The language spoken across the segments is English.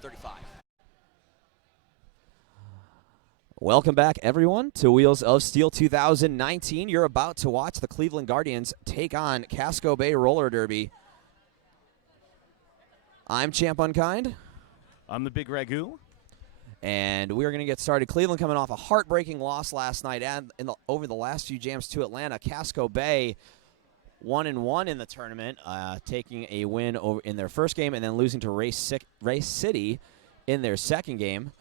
35. Welcome back, everyone, to Wheels of Steel 2019. You're about to watch the Cleveland Guardians take on Casco Bay Roller Derby. I'm Champ Unkind. I'm the Big Ragu. And we're going to get started. Cleveland coming off a heartbreaking loss last night and over the last few jams to Atlanta. Casco Bay 1-1 in the tournament, taking a win over in their first game and then losing to Race City in their second game.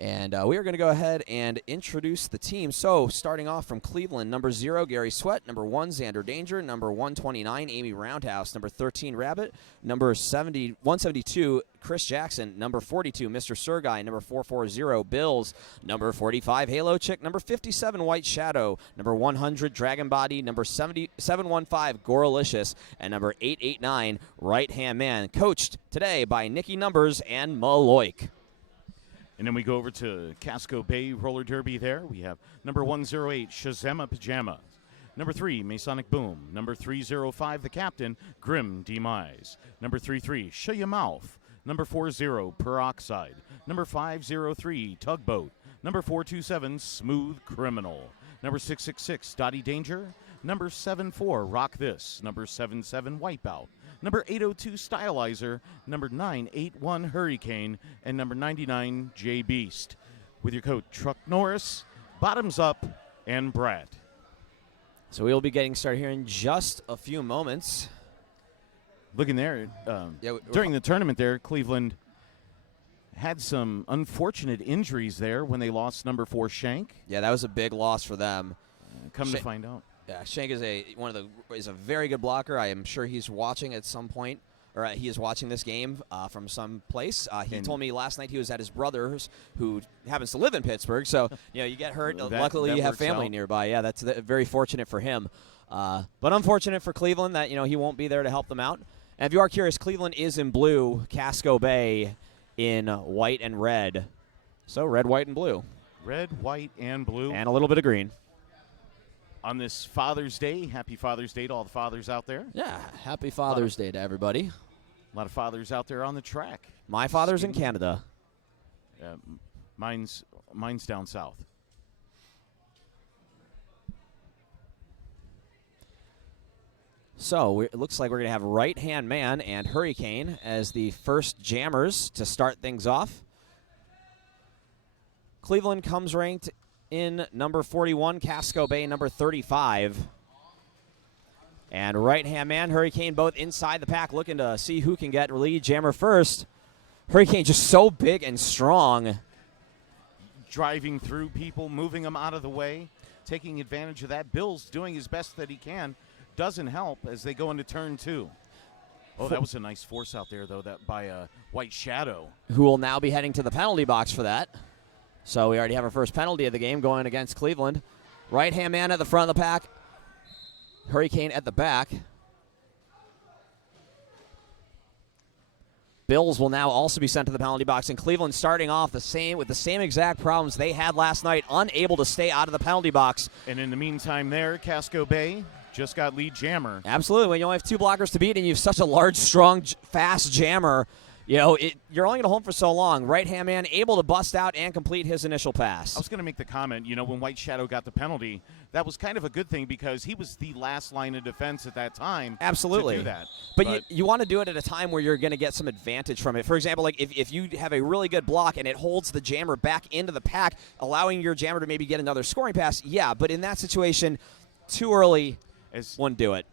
And we are going to go ahead and introduce the team. So, starting off from Cleveland, number 0, Gary Sweat. Number 1, Xander Danger. Number 129, Amy Roundhouse. Number 13, Rabbit. Number 172, Chris Jackson. Number 42, Mr. Sergai. Number 440, Bills. Number 45, Halo Chick. Number 57, White Shadow. Number 100, Dragon Body. Number 715, Goralicious. And number 889, Right Hand Man. Coached today by Nikki Numbers and Maloik. And then we go over to Casco Bay Roller Derby there. We have number 108, Shazama Pajama. Number 3, Masonic Boom. Number 305, the Captain, Grim Demise. Number 33, Shut Your Mouth. Number 40, Peroxide. Number 503, Tugboat. Number 427, Smooth Criminal. Number 666, Dottie Danger. Number 74, Rock This. Number 77, Wipeout. Number 802, Stylizer. Number 981, Hurricane. And number 99, J Beast. With your coach, Truck Norris, Bottoms Up, and Brad. So we will be getting started here in just a few moments. Looking there, during the tournament there, Cleveland had some unfortunate injuries there when they lost number 4, Shank. Yeah, that was a big loss for them. To find out. Yeah, Shank is a very good blocker. I am sure he's watching at some point, or he is watching this game from some place. He told me last night he was at his brother's, who happens to live in Pittsburgh. So you get hurt. Luckily, you have family nearby. Yeah, that's very fortunate for him. But unfortunate for Cleveland that he won't be there to help them out. And if you are curious, Cleveland is in blue, Casco Bay in white and red. So red, white, and blue. Red, white, and blue. And a little bit of green. On this Father's Day, happy Father's Day to all the fathers out there. Yeah, happy Father's Day to everybody. A lot of fathers out there on the track. My father's in Canada. Mine's down south. So it looks like we're going to have Right Hand Man and Hurricane as the first jammers to start things off. Cleveland comes ranked in number 41, Casco Bay number 35. And Right Hand Man, Hurricane both inside the pack looking to see who can get lead jammer first. Hurricane just so big and strong. Driving through people, moving them out of the way, taking advantage of that. Bill's doing his best that he can. Doesn't help as they go into turn 2. Oh, that was a nice force out there, though, that by White Shadow. Who will now be heading to the penalty box for that. So we already have our first penalty of the game going against Cleveland. Right Hand Man at the front of the pack. Hurricane at the back. Bills will now also be sent to the penalty box, and Cleveland starting off with the same exact problems they had last night, unable to stay out of the penalty box. And in the meantime there, Casco Bay just got lead jammer. Absolutely. When you only have 2 blockers to beat and you have such a large, strong, fast jammer, you're only going to hold for so long. Right Hand Man able to bust out and complete his initial pass. I was going to make the comment, when White Shadow got the penalty, that was kind of a good thing because he was the last line of defense at that time. Absolutely. To do that. But you want to do it at a time where you're going to get some advantage from it. For example, like if you have a really good block and it holds the jammer back into the pack, allowing your jammer to maybe get another scoring pass, yeah. But in that situation, too early, wouldn't do it.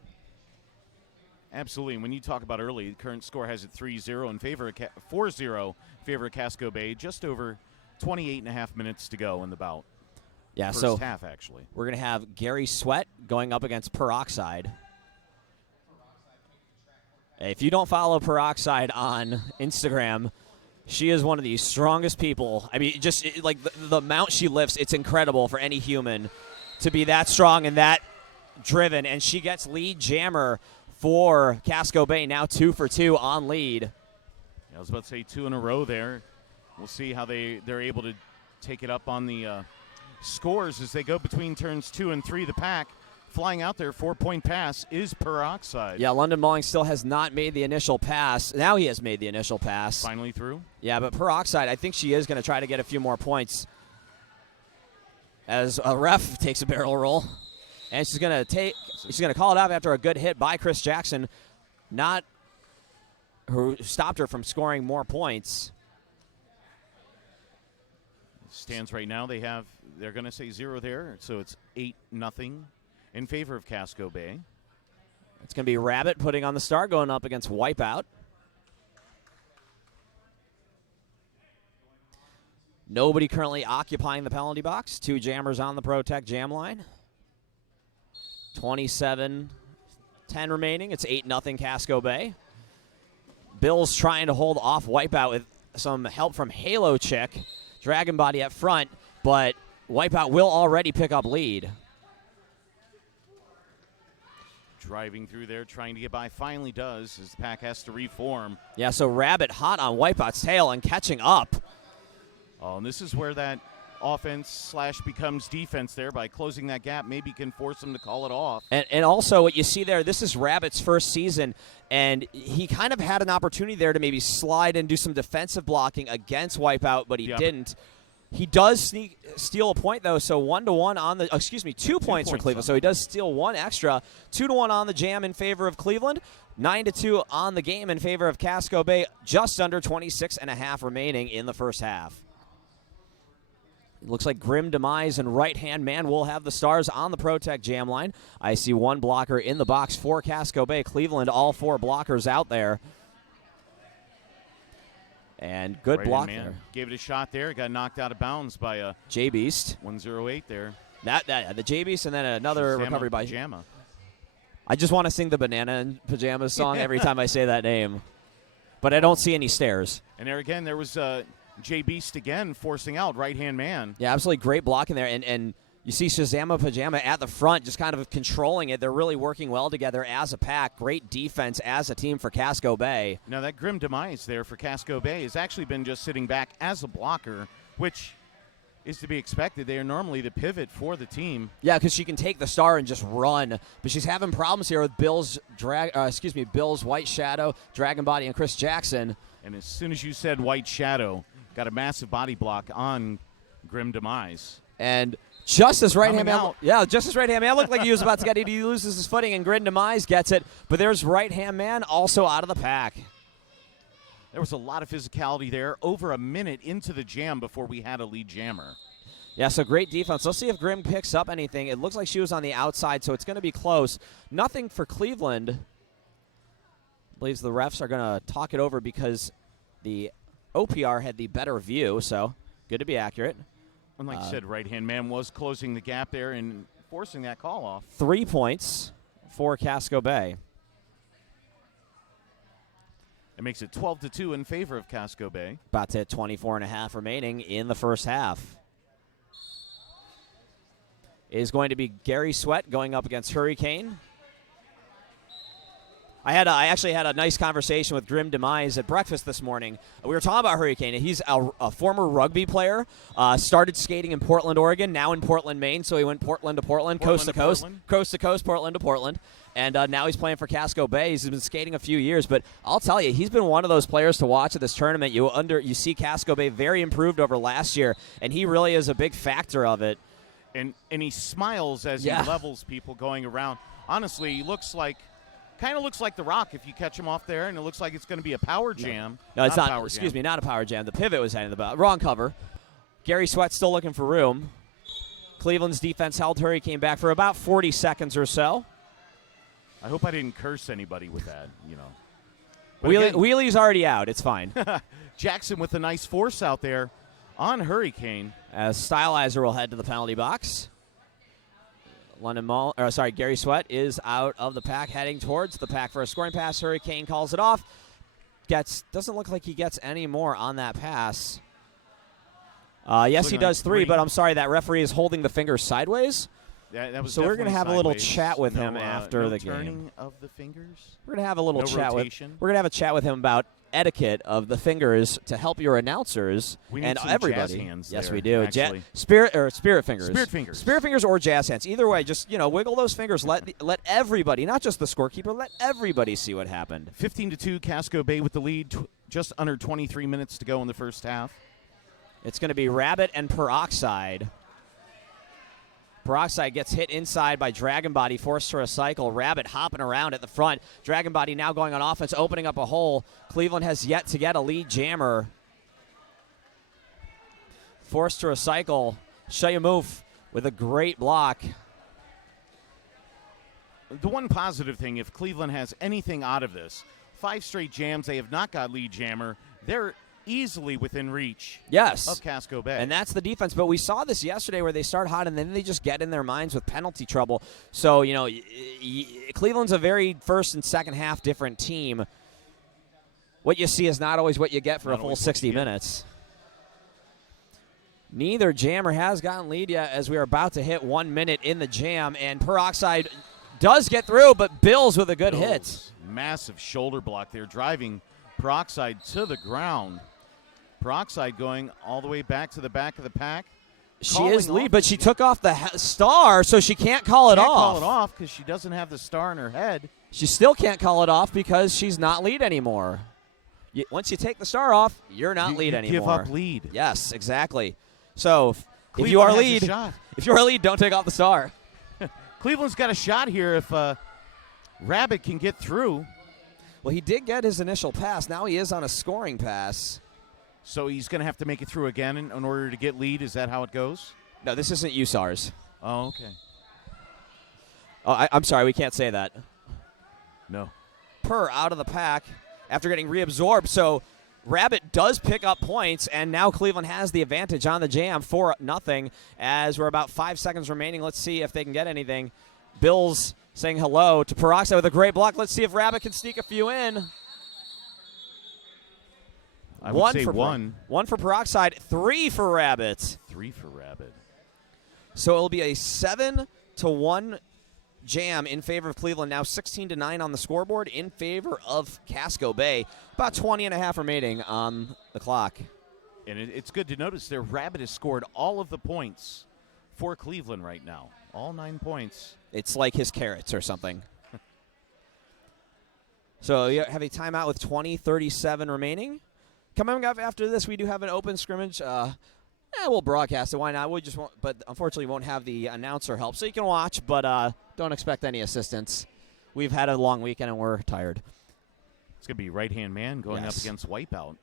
Absolutely. And when you talk about early, the current score has it 3-0 in favor of 4-0 in favor of Casco Bay. Just over 28 and a half minutes to go in the bout. Yeah, First half, actually. We're going to have Gary Sweat going up against Peroxide. If you don't follow Peroxide on Instagram, she is one of the strongest people. I mean, just like the amount she lifts, it's incredible for any human to be that strong and that driven. And she gets lead jammer for Casco Bay, now 2 for 2 on lead. Yeah, I was about to say 2 in a row there. We'll see how they're able to take it up on the scores as they go between turns 2 and 3. The pack flying out there, 4-point pass is Peroxide. Yeah, London Malling still has not made the initial pass. Now he has made the initial pass. Finally through. Yeah, but Peroxide, I think she is going to try to get a few more points. As a ref takes a barrel roll, and she's going to call it off after a good hit by Chris Jackson, who stopped her from scoring more points. Stands right now, they're going to say 0 there, so it's 8-0 in favor of Casco Bay. It's going to be Rabbit putting on the star, going up against Wipeout. Nobody currently occupying the penalty box. 2 jammers on the Protect jam line. 27-10 remaining. It's 8-0 Casco Bay. Bill's trying to hold off Wipeout with some help from Halo Chick. Dragon Body up front, but Wipeout will already pick up lead. Driving through there, trying to get by. Finally does, as the pack has to reform. Yeah, so Rabbit hot on Wipeout's tail and catching up. Oh, and this is where that offense / becomes defense there. By closing that gap, maybe can force them to call it off. And also what you see there, this is Rabbit's first season, and he kind of had an opportunity there to maybe slide and do some defensive blocking against Wipeout, but he didn't. He does steal a point, though, so 1-1 on the, 2 points for Cleveland. So he does steal 1 extra. 2-1 on the jam in favor of Cleveland. 9-2 on the game in favor of Casco Bay. Just under 26.5 remaining in the first half. It looks like Grim Demise and Right-Hand Man will have the stars on the Protect jam line. I see 1 blocker in the box for Casco Bay. Cleveland, all 4 blockers out there. And good block there. Gave it a shot there. Got knocked out of bounds by J-Beast. 108 there. The J-Beast and then another recovery by Pajama. I just want to sing the Banana in Pajamas song every time I say that name. But I don't see any stairs. And there again, there was J-Beast again forcing out Right-Hand Man. Yeah, absolutely great blocking there. And you see Shazama Pajama at the front just kind of controlling it. They're really working well together as a pack. Great defense as a team for Casco Bay. Now that Grim Demise there for Casco Bay has actually been just sitting back as a blocker, which is to be expected. They are normally the pivot for the team. Yeah, because she can take the star and just run. But she's having problems here with Bill's White Shadow, Dragon Body, and Chris Jackson. And as soon as you said White Shadow, got a massive body block on Grim Demise. And just as Right-Hand Man looked like he was about to get it. He loses his footing, and Grim Demise gets it. But there's Right-Hand Man also out of the pack. There was a lot of physicality there. Over a minute into the jam before we had a lead jammer. Yeah, so great defense. Let's see if Grim picks up anything. It looks like she was on the outside, so it's going to be close. Nothing for Cleveland. Believes the refs are going to talk it over because the OPR had the better view, so good to be accurate. And like you said, Right-Hand Man was closing the gap there and forcing that call off. 3 points for Casco Bay. It makes it 12-2 in favor of Casco Bay. About to hit 24.5 remaining in the first half. It is going to be Gary Sweat going up against Hurricane. I actually had a nice conversation with Grim Demise at breakfast this morning. We were talking about Hurricane. He's a former rugby player, started skating in Portland, Oregon, now in Portland, Maine. So he went Portland to Portland, coast to coast, Portland to Portland. And now he's playing for Casco Bay. He's been skating a few years. But I'll tell you, he's been one of those players to watch at this tournament. You see Casco Bay very improved over last year, and he really is a big factor of it. And he smiles as he levels people going around. Honestly, he kind of looks like The Rock if you catch him off there, and it looks like it's going to be a power jam. No, it's not. Excuse me, not a power jam. The pivot was heading the ball. Wrong cover. Gary Sweat still looking for room. Cleveland's defense held Hurricane back for about 40 seconds or so. I hope I didn't curse anybody with that, Wheelie's already out. It's fine. Jackson with a nice force out there on Hurricane. As Stylizer will head to the penalty box. Gary Sweat is out of the pack, heading towards the pack for a scoring pass. Hurricane calls it off. Doesn't look like he gets any more on that pass. Yes, he does 3, but I'm sorry, that referee is holding the finger sideways. That was so we're going to have sideways. a little chat with him after the turning game. of the fingers. We're going to have a little chat rotation. We're going to have a chat with him about etiquette of the fingers to help your announcers We need and some everybody. jazz hands Yes, there, we do. actually. Spirit fingers. Spirit fingers. Spirit fingers or jazz hands. Either way, just wiggle those fingers. Let everybody, not just the scorekeeper, let everybody see what happened. 15-2, Casco Bay with the lead. Just under 23 minutes to go in the first half. It's going to be Rabbit and Peroxide. Peroxide gets hit inside by Dragon Body, forced to recycle. Rabbit hopping around at the front. Dragon Body now going on offense, opening up a hole. Cleveland has yet to get a lead jammer. Forced to recycle. Shayamoof with a great block. The one positive thing, if Cleveland has anything out of this, 5 straight jams, they have not got lead jammer. They're easily within reach Yes. of Casco Bay. And that's the defense. But we saw this yesterday where they start hot and then they just get in their minds with penalty trouble. So, Cleveland's a very first and second half different team. What you see is not always what you get for a full 60 minutes. Neither jammer has gotten lead yet as we are about to hit 1 minute in the jam. And Peroxide does get through, but Bills with a good hit. Massive shoulder block there, driving Peroxide to the ground. Peroxide going all the way back to the back of the pack. She is lead, but she took off the star, so she can't call it off. Can't call it off because she doesn't have the star in her head. She still can't call it off because she's not lead anymore. Once you take the star off, you're not lead anymore. Give up lead. Yes, exactly. So Cleveland if you are has a lead, shot. don't take off the star. Cleveland's got a shot here if Rabbit can get through. Well, he did get his initial pass. Now he is on a scoring pass. So he's going to have to make it through again in order to get lead. Is that how it goes? No, this isn't USARS. Oh, okay. Oh, I'm sorry. We can't say that. No. Per out of the pack after getting reabsorbed. So Rabbit does pick up points, and now Cleveland has the advantage on the jam, 4-0, as we're about 5 seconds remaining. Let's see if they can get anything. Bills saying hello to Peroxide with a great block. Let's see if Rabbit can sneak a few in. I would say one. One for Peroxide, 3 for Rabbit. 3 for Rabbit. So it'll be a 7-1 jam in favor of Cleveland. Now 16-9 on the scoreboard in favor of Casco Bay. About 20 and a half remaining on the clock. And it's good to notice there Rabbit has scored all of the points for Cleveland right now. All 9 points. It's like his carrots or something. So you have a timeout with 20:37 remaining. Coming up after this, we do have an open scrimmage. We'll broadcast it. Why not? We just won't, but unfortunately won't have the announcer help. So you can watch, but don't expect any assistance. We've had a long weekend and we're tired. It's going to be right-hand man going up against Wipeout.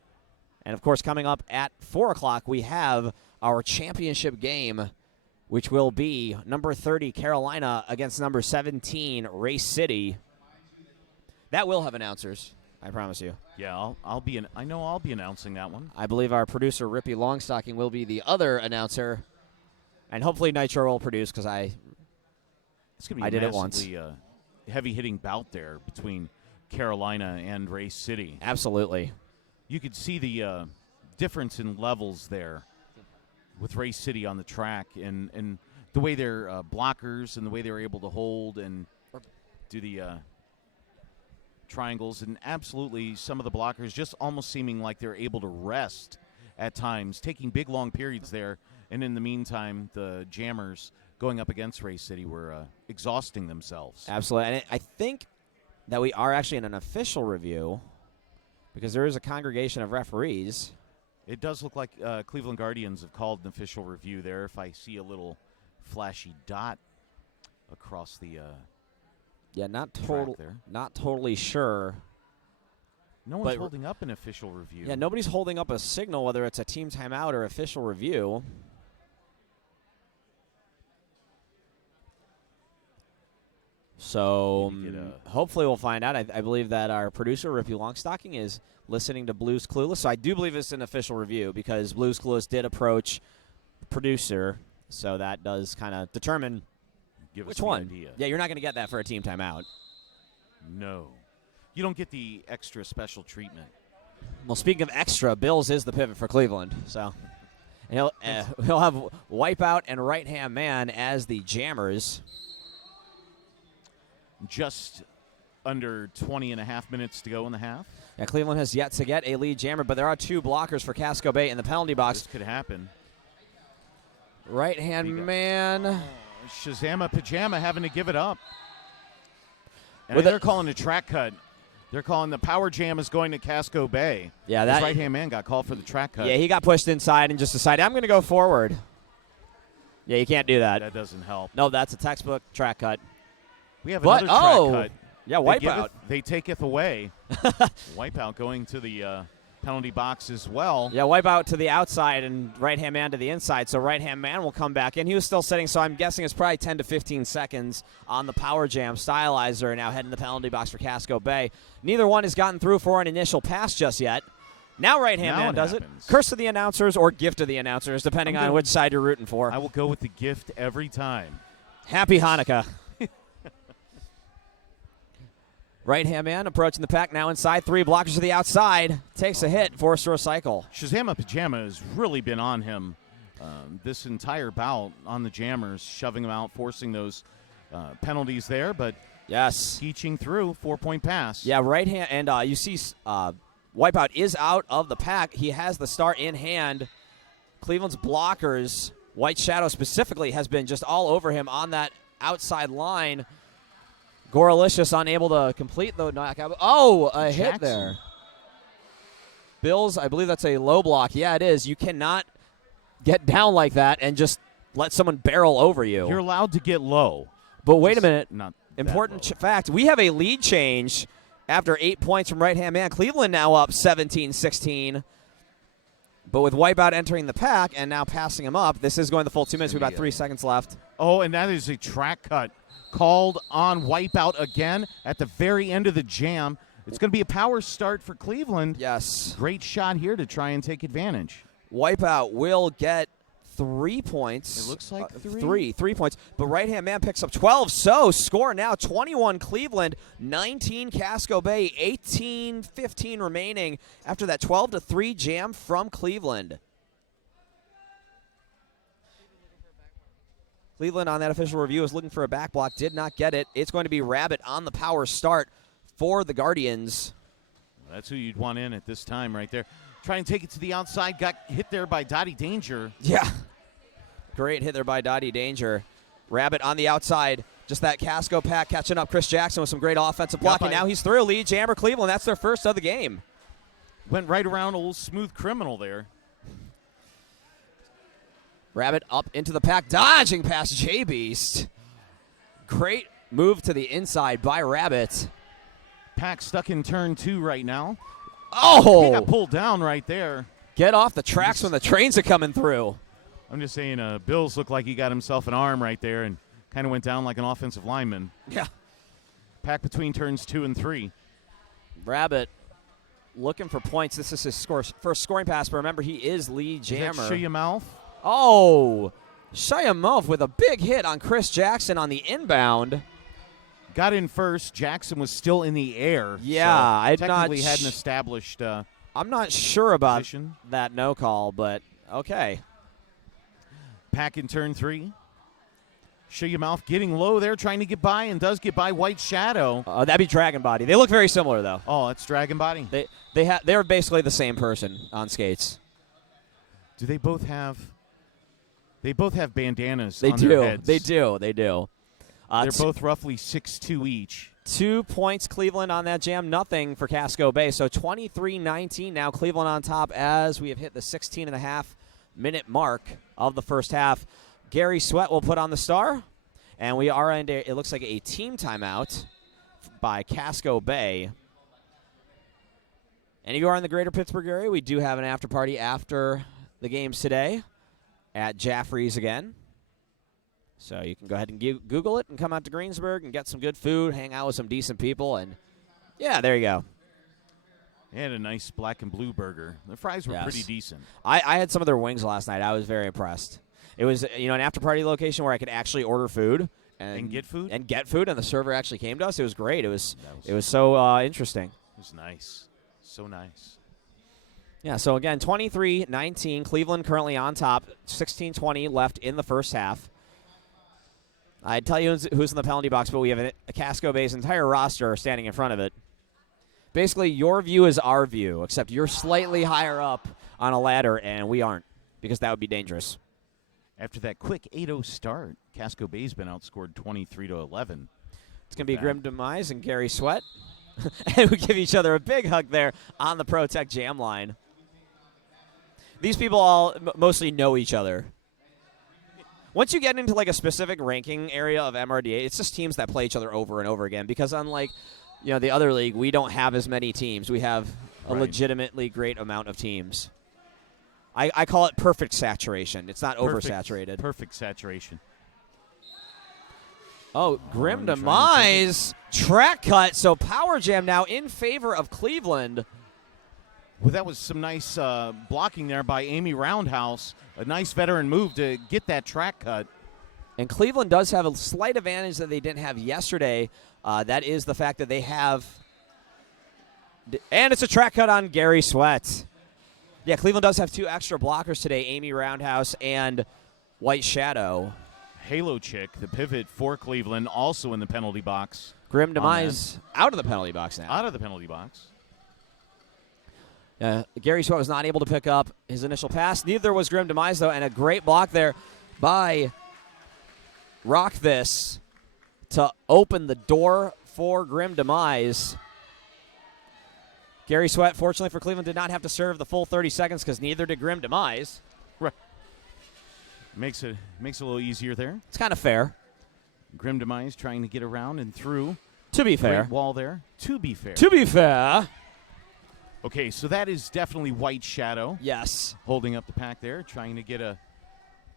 And, of course, coming up at 4 o'clock, we have our championship game, which will be number 30, Carolina, against number 17, Race City. That will have announcers, I promise you. Yeah, I'll be announcing that one. I believe our producer, Rippy Longstocking, will be the other announcer. And hopefully Nitro will produce because it's going to be did it once. Heavy-hitting bout there between Carolina and Race City. Absolutely. You could see the difference in levels there with Race City on the track and the way their blockers and the way they were able to hold and do the triangles, and absolutely some of the blockers just almost seeming like they're able to rest at times, taking big, long periods there. And in the meantime, the jammers going up against Race City were exhausting themselves. Absolutely. And I think that we are actually in an official review because there is a congregation of referees. It does look like Cleveland Guardians have called an official review there. If I see a little flashy dot across the not track totally sure. No one's holding up an official review. Yeah, nobody's holding up a signal, whether it's a team timeout or official review. So hopefully we'll find out. I believe that our producer, Rippy Longstocking, is listening to Blues Clueless. So I do believe it's an official review because Blues Clueless did approach the producer. So that does kind of determine which one. Idea. Yeah, you're not going to get that for a team timeout. No. You don't get the extra special treatment. Well, speaking of extra, Bills is the pivot for Cleveland. So he'll have Wipeout and right-hand man as the jammers. Just under 20 and a half minutes to go in the half. Yeah, Cleveland has yet to get a lead jammer, but there are 2 blockers for Casco Bay in the penalty box. This could happen. Right-hand man. Shazama Pajama having to give it up. And With they're calling a track cut. They're calling the power jam is going to Casco Bay. Yeah, His that right-hand man got called for the track cut. Yeah, he got pushed inside and just decided, I'm going to go forward. Yeah, you can't do that. That doesn't help. No, that's a textbook track cut. We have But, another track cut. Yeah, wipeout. They taketh away. Wipeout going to the penalty box as well. Yeah, wipeout to the outside and right-hand man to the inside. So right-hand man will come back in. He was still sitting, so I'm guessing it's probably 10 to 15 seconds on the power jam. Stylizer now heading the penalty box for Casco Bay. Neither one has gotten through for an initial pass just yet. Now right-hand man does it. Curse of the announcers or gift of the announcers, depending on which side you're rooting for. I will go with the gift every time. Happy Hanukkah. Right-hand man approaching the pack now inside. 3 blockers to the outside. Takes a hit, forced to recycle. Shazama Pajama has really been on him this entire bout on the jammers, shoving them out, forcing those penalties there, but yes, teaching through 4-point pass. Yeah, right-hand, and you see Wipeout is out of the pack. He has the start in hand. Cleveland's blockers, White Shadow specifically, has been just all over him on that outside line. Goralicious unable to complete the knockout. Oh, a hit there. Bills, I believe that's a low block. Yeah, it is. You cannot get down like that and just let someone barrel over you. You're allowed to get low. But wait a minute. Not important fact. We have a lead change after 8 points from right-hand man. Cleveland now up 17-16. But with Wipeout entering the pack and now passing him up, this is going the full 2 minutes. We've got 3 seconds left. Oh, and that is a track cut called on Wipeout again at the very end of the jam. It's going to be a power start for Cleveland. Yes. Great shot here to try and take advantage. Wipeout will get 3 points. It looks like 3. 3 points. But right-hand man picks up 12. So score now 21 Cleveland, 19 Casco Bay, 18-15 remaining after that 12-3 jam from Cleveland. Cleveland on that official review is looking for a back block. Did not get it. It's going to be Rabbit on the power start for the Guardians. That's who you'd want in at this time right there. Try and take it to the outside. Got hit there by Dottie Danger. Yeah. Great hit there by Dottie Danger. Rabbit on the outside. Just that Casco pack catching up Chris Jackson with some great offensive blocking. Now he's through. Lead jammer Cleveland. That's their first of the game. Went right around old Smooth Criminal there. Rabbit up into the pack. Dodging past J-Beast. Great move to the inside by Rabbit. Pack stuck in turn 2 right now. Oh! He got pulled down right there. Get off the tracks when the trains are coming through. I'm just saying, Bills looked like he got himself an arm right there and kind of went down like an offensive lineman. Yeah. Pack between turns 2 and 3. Rabbit looking for points. This is his first scoring pass, but remember, he is lead jammer. Is that Shuyamouth? Oh! Shuyamouth with a big hit on Chris Jackson on the inbound. Got in first. Jackson was still in the air. Yeah, so I technically hadn't established. I'm not sure about position. That no call, but okay. Pack in turn 3. Shuyamouth getting low there, trying to get by, and does get by White Shadow. That'd be Dragon Body. They look very similar, though. Oh, that's Dragon Body. They're basically the same person on skates. Do they both have? They both have bandanas. On their heads. They do. They're both roughly 6'2" each. 2 points Cleveland on that jam, nothing for Casco Bay. So 23-19 now Cleveland on top as we have hit the 16.5-minute mark of the first half. Gary Sweat will put on the star, and we are in, it looks like a team timeout by Casco Bay. And if you are in the greater Pittsburgh area, we do have an after party after the games today at Jaffrey's again. So you can go ahead and Google it and come out to Greensburg and get some good food, hang out with some decent people, and yeah, there you go. They had a nice black and blue burger. The fries were pretty decent. I had some of their wings last night. I was very impressed. It was an after party location where I could actually order food and get food, and the server actually came to us. It was great. It was so interesting. It was nice, so nice. Yeah. So again, 23-19. Cleveland currently on top. 16-20 left in the first half. I'd tell you who's in the penalty box, but we have a Casco Bay's entire roster standing in front of it. Basically, your view is our view, except you're slightly higher up on a ladder, and we aren't, because that would be dangerous. After that quick 8-0 start, Casco Bay's been outscored 23-11. It's going to be Grim Demise and Gary Sweat. And we give each other a big hug there on the Pro Tech Jam line. These people all mostly know each other. Once you get into like a specific ranking area of MRDA, it's just teams that play each other over and over again, because unlike the other league, we don't have as many teams. We have a legitimately great amount of teams. I call it perfect saturation. It's not oversaturated. Perfect saturation. Oh, Grim Demise. Track cut. So Power Jam now in favor of Cleveland. Well, that was some nice blocking there by Amy Roundhouse. A nice veteran move to get that track cut. And Cleveland does have a slight advantage that they didn't have yesterday. That is the fact that they have... And it's a track cut on Gary Sweat. Yeah, Cleveland does have 2 extra blockers today, Amy Roundhouse and White Shadow. Halo Chick, the pivot for Cleveland, also in the penalty box. Grim Demise out of the penalty box now. Out of the penalty box. Gary Sweat was not able to pick up his initial pass. Neither was Grim Demise, though, and a great block there by Rock This to open the door for Grim Demise. Gary Sweat, fortunately for Cleveland, did not have to serve the full 30 seconds because neither did Grim Demise. Right. Makes it a little easier there. It's kind of fair. Grim Demise trying to get around and through. To be fair. Great wall there. To be fair. To be fair. Okay, so that is definitely White Shadow. Yes. Holding up the pack there, trying to get a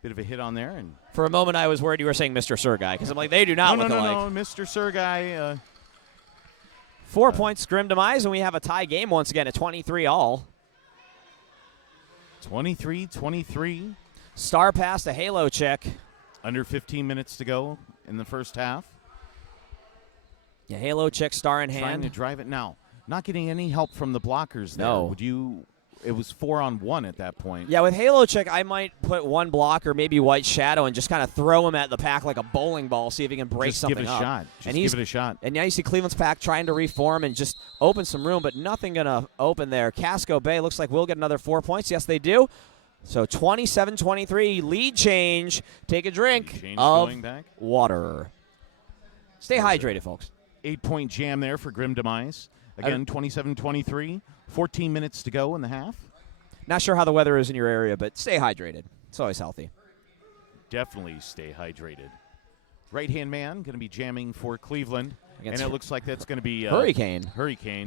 bit of a hit on there. And for a moment, I was worried you were saying Mr. Sir Guy, because I'm like, they do not look alike. No, Mr. Sir Guy. 4 points, Grim Demise, and we have a tie game once again at 23-all. 23-23. Star pass to Halo Chick. Under 15 minutes to go in the first half. Yeah, Halo Chick, star in hand. Trying to drive it now. Not getting any help from the blockers there. No. It was 4-on-1 at that point. Yeah, with Halo Chick, I might put one blocker, maybe White Shadow, and just kind of throw him at the pack like a bowling ball, see if he can break something up. Give it a shot. And now you see Cleveland's pack trying to reform and just open some room, but nothing going to open there. Casco Bay looks like we'll get another 4 points. Yes, they do. So 27-23, lead change. Take a drink of water. Stay hydrated, folks. 8-point jam there for Grim Demise. Again, 27-23, 14 minutes to go in the half. Not sure how the weather is in your area, but stay hydrated. It's always healthy. Definitely stay hydrated. Right-hand man going to be jamming for Cleveland. And it looks like that's going to be Hurricane,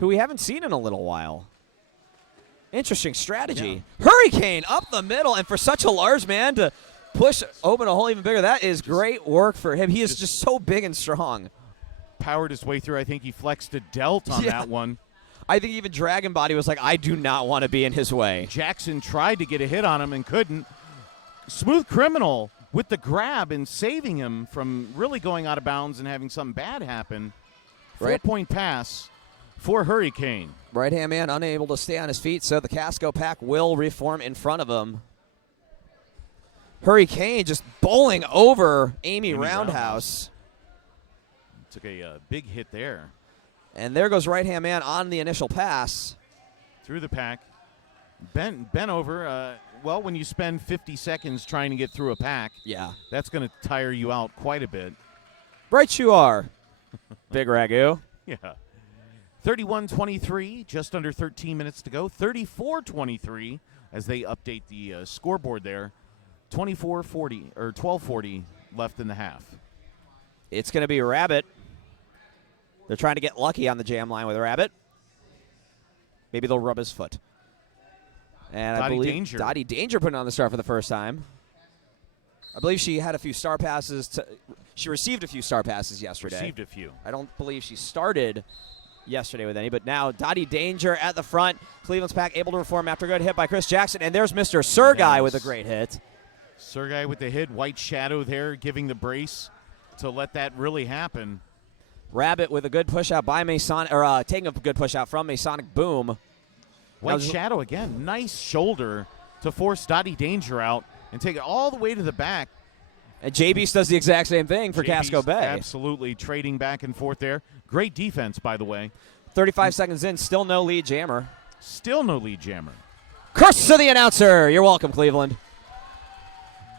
who we haven't seen in a little while. Interesting strategy. Yeah. Hurricane up the middle, and for such a large man to push open a hole even bigger, that is great work for him. He is just so big and strong. Powered his way through. I think he flexed a delt on that one. I think even Dragon Body was like, I do not want to be in his way. Jackson tried to get a hit on him and couldn't. Smooth Criminal with the grab and saving him from really going out of bounds and having something bad happen. 4-point pass for Hurricane. Right-hand man unable to stay on his feet, so the Casco pack will reform in front of him. Hurricane just bowling over Amy Roundhouse. Took a big hit there. And there goes right-hand man on the initial pass. Through the pack. Bent over. Well, when you spend 50 seconds trying to get through a pack, that's going to tire you out quite a bit. Right you are, Big Ragu. Yeah. 31-23, just under 13 minutes to go. 34-23 as they update the scoreboard there. 24-40 or 12:40 left in the half. It's going to be Rabbit. They're trying to get lucky on the jam line with Rabbit. Maybe they'll rub his foot. And I believe Dottie Danger putting on the star for the first time. I believe she had a few star passes. She received a few star passes yesterday. Received a few. I don't believe she started yesterday with any, but now Dottie Danger at the front. Cleveland's pack able to reform after a good hit by Chris Jackson. And there's Mr. Sir Guy with a great hit. Sir Guy with the hit. White Shadow there giving the brace to let that really happen. Rabbit with a good push out by Masonic, or taking a good push out from Masonic Boom. White Shadow again. Nice shoulder to force Dottie Danger out and take it all the way to the back. And J Beast does the exact same thing for Casco Bay. Absolutely trading back and forth there. Great defense, by the way. 35 seconds in, still no lead jammer. Still no lead jammer. Curse to the announcer. You're welcome, Cleveland.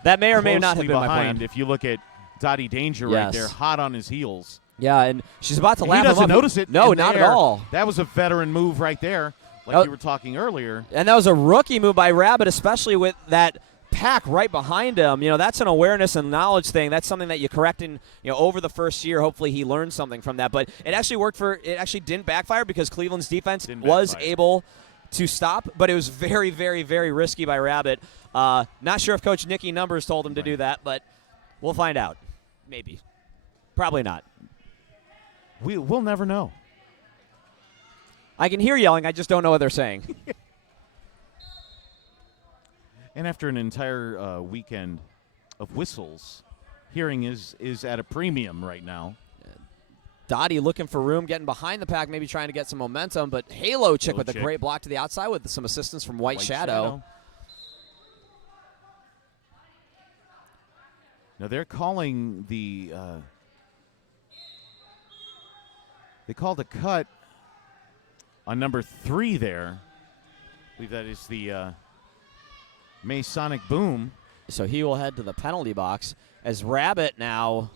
That may or may not have been my behind, plan. if you look at Dottie Danger right there, hot on his heels. Yeah, and she's about to lap him up. He doesn't notice it. No, not at all. That was a veteran move right there, like you were talking earlier. And that was a rookie move by Rabbit, especially with that pack right behind him. That's an awareness and knowledge thing. That's something that you correct in, over the first year. Hopefully he learned something from that. But it actually worked it actually didn't backfire because Cleveland's defense was able to stop, but it was very, very, very risky by Rabbit. Not sure if Coach Nicky Numbers told him to do that, but we'll find out. Maybe. Probably not. We'll never know. I can hear yelling. I just don't know what they're saying. And after an entire weekend of whistles, hearing is at a premium right now. Dottie looking for room, getting behind the pack, maybe trying to get some momentum, but Halo Chick with a great block to the outside with some assistance from White Shadow. Now they're calling the they called a cut on number 3 there. I believe that is the Masonic Boom. So he will head to the penalty box as Rabbit now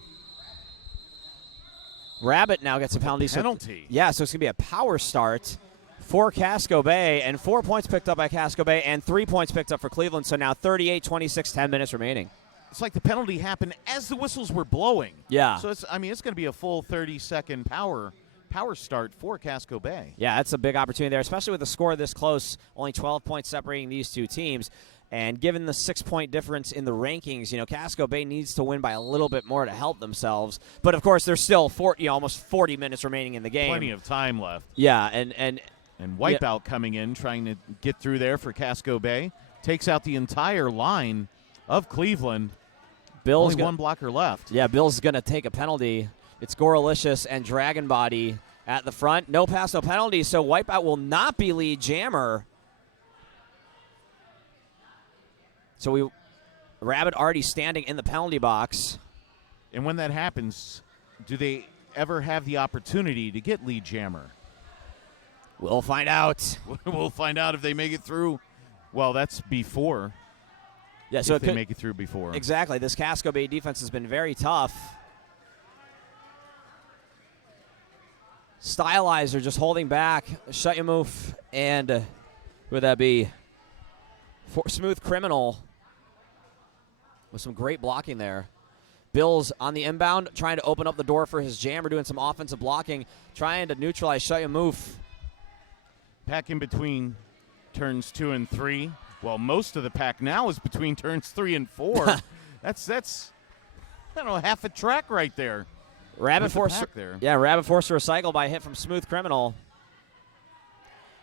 gets a penalty. Penalty. So it's going to be a power start for Casco Bay, and 4 points picked up by Casco Bay and 3 points picked up for Cleveland. So now 38-26, 10 minutes remaining. It's like the penalty happened as the whistles were blowing. Yeah. So it's going to be a full 30-second power start for Casco Bay. Yeah, that's a big opportunity there, especially with the score this close, only 12 points separating these two teams. And given the 6-point difference in the rankings, Casco Bay needs to win by a little bit more to help themselves. But, of course, there's still almost 40 minutes remaining in the game. Plenty of time left. Yeah, and Wipeout coming in, trying to get through there for Casco Bay. Takes out the entire line of Cleveland. Only one blocker left. Yeah, Bill's going to take a penalty. It's Goralicious and Dragon Body at the front. No pass, no penalty, so Wipeout will not be lead jammer. So Rabbit already standing in the penalty box. And when that happens, do they ever have the opportunity to get lead jammer? We'll find out. We'll find out if they make it through. Well, that's before. Yeah, so if they make it through before. Exactly. This Casco Bay defense has been very tough. Stylizer just holding back. Shut-ya-moof and who would that be? Smooth Criminal with some great blocking there. Bill's on the inbound, trying to open up the door for his jammer, doing some offensive blocking, trying to neutralize Shut-ya-moof. Pack in between turns 2 and 3. Well, most of the pack now is between turns 3 and 4. That's I don't know, half a track right there. Rabbit forced to recycle by a hit from Smooth Criminal.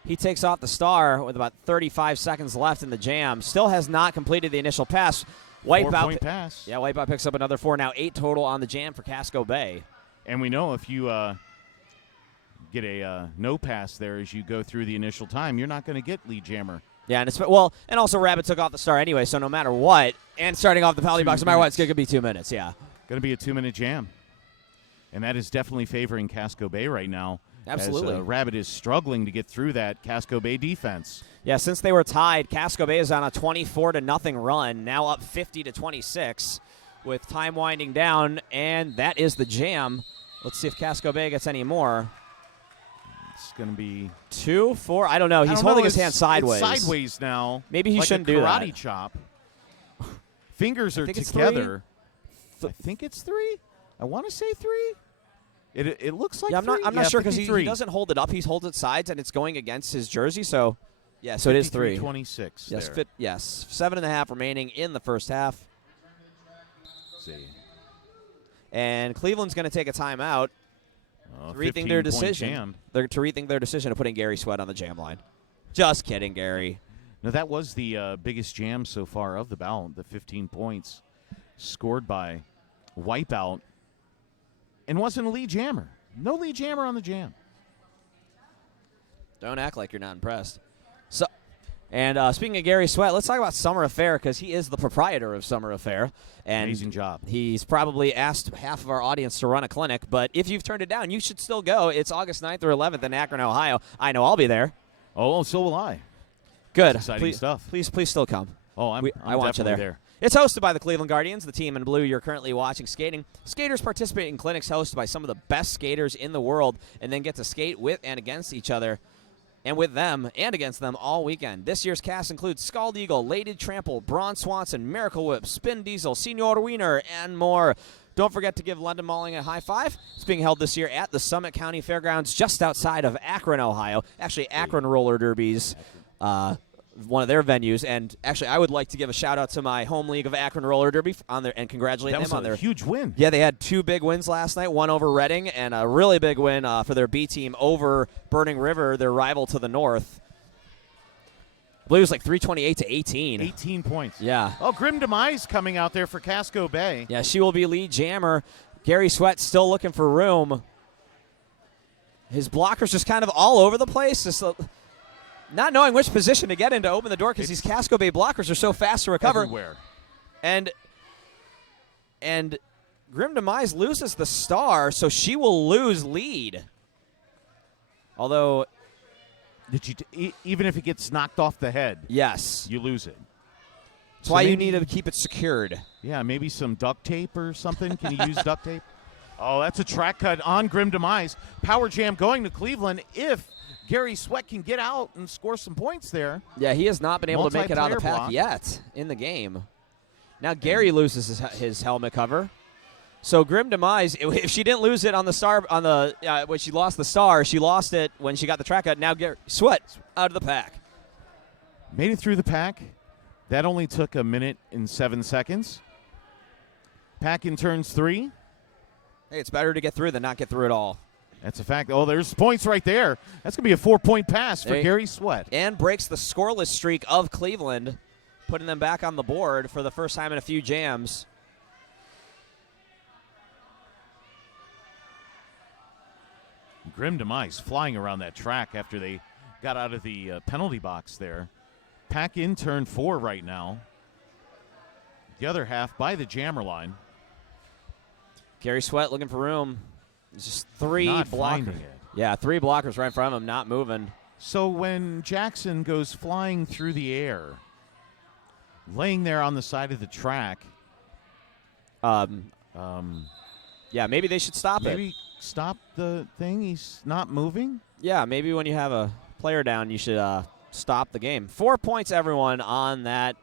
He takes off the star with about 35 seconds left in the jam. Still has not completed the initial pass. Four-point pass. Yeah, Wipeout picks up another 4. Now 8 total on the jam for Casco Bay. And we know if you get a no pass there as you go through the initial time, you're not going to get lead jammer. Yeah, and also Rabbit took off the star anyway, so no matter what, and starting off the penalty box, no matter what, it's going to be 2 minutes, yeah. Going to be a 2-minute jam. And that is definitely favoring Casco Bay right now. Absolutely. As Rabbit is struggling to get through that Casco Bay defense. Yeah, since they were tied, Casco Bay is on a 24-0 run, now up 50-26 with time winding down, and that is the jam. Let's see if Casco Bay gets any more. It's going to be 2, 4. I don't know. He's holding his hand sideways. It's sideways now. Maybe he like shouldn't a do that. Karate chop. Fingers are it's together. I think it's 3. I want to say 3. It looks like 3. I'm not sure because he doesn't hold it up. He holds it sides, and it's going against his jersey. So, yeah, so it is 3. 26. Yes, there. yes. 7.5 remaining in the first half. Let's see. And Cleveland's going to take a timeout. To rethink their decision. They're to rethink their decision of putting Gary Sweat on the jam line. Just kidding, Gary. No, that was the biggest jam so far of the bout. The 15 points scored by Wipeout, and wasn't a lead jammer. No lead jammer on the jam. Don't act like you're not impressed. So, And speaking of Gary Sweat, let's talk about Summer Affair because he is the proprietor of Summer Affair. And amazing job. He's probably asked half of our audience to run a clinic, but if you've turned it down, you should still go. It's August 9th through 11th in Akron, Ohio. I know I'll be there. Oh, so will I. Good. That's exciting stuff. Please still come. Oh, I'm I want you definitely there. It's hosted by the Cleveland Guardians, the team in blue you're currently watching skating. Skaters participate in clinics hosted by some of the best skaters in the world and then get to skate with and against each other and with them and against them all weekend. This year's cast includes Scald Eagle, Lady Trample, Braun Swanson, Miracle Whip, Spin Diesel, Senior Wiener, and more. Don't forget to give London Mauling a high five. It's being held this year at the Summit County Fairgrounds just outside of Akron, Ohio. Actually, Akron Roller Derby's one of their venues. And actually, I would like to give a shout-out to my home league of Akron Roller Derby and congratulate them on their huge win. Yeah, they had 2 big wins last night, one over Reading and a really big win for their B team over Burning River, their rival to the north. I believe it was like 328 to 18. 18 points. Yeah. Oh, Grim Demise coming out there for Casco Bay. Yeah, she will be lead jammer. Gary Sweat still looking for room. His blockers just kind of all over the place. Just not knowing which position to get in to open the door because these Casco Bay blockers are so fast to recover. Everywhere. And Grim Demise loses the star, so she will lose lead. Although, even if it gets knocked off the head, yes, you lose it. That's why you need to keep it secured. Yeah, maybe some duct tape or something. Can you use duct tape? Oh, that's a track cut on Grim Demise. Power jam going to Cleveland if Gary Sweat can get out and score some points there. Yeah, he has not been able to make it out of the pack block yet in the game. Now Gary loses his helmet cover. So Grim Demise, if she didn't lose it on the star, when she lost the star, she lost it when she got the track cut. Now Gary Sweat out of the pack. Made it through the pack. That only took 1 minute and 7 seconds. Pack in turns 3. Hey, it's better to get through than not get through at all. That's a fact. Oh, there's points right there. That's going to be a 4-point pass for Gary Sweat. And breaks the scoreless streak of Cleveland, putting them back on the board for the first time in a few jams. Grim Demise flying around that track after they got out of the penalty box there. Pack in turn 4 right now. The other half by the jammer line. Gary Sweat looking for room. It's just 3 blockers. Yeah, 3 blockers right in front of him, not moving. So when Jackson goes flying through the air, laying there on the side of the track, yeah, maybe they should stop it. Maybe stop the thing. He's not moving. Yeah, maybe when you have a player down, you should stop the game. 4 points, everyone, on that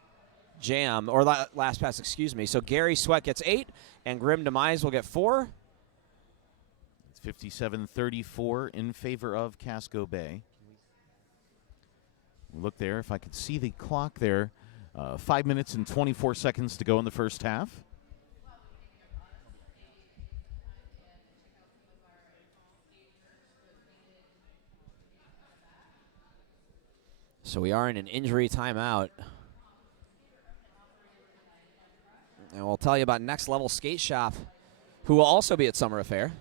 jam, or last pass, excuse me. So Gary Sweat gets 8, and Grim Demise will get 4. 57-34 in favor of Casco Bay. Look there, if I could see the clock there. 5 minutes and 24 seconds to go in the first half. So we are in an injury timeout. And we'll tell you about Next Level Skate Shop, who will also be at Summer Affair.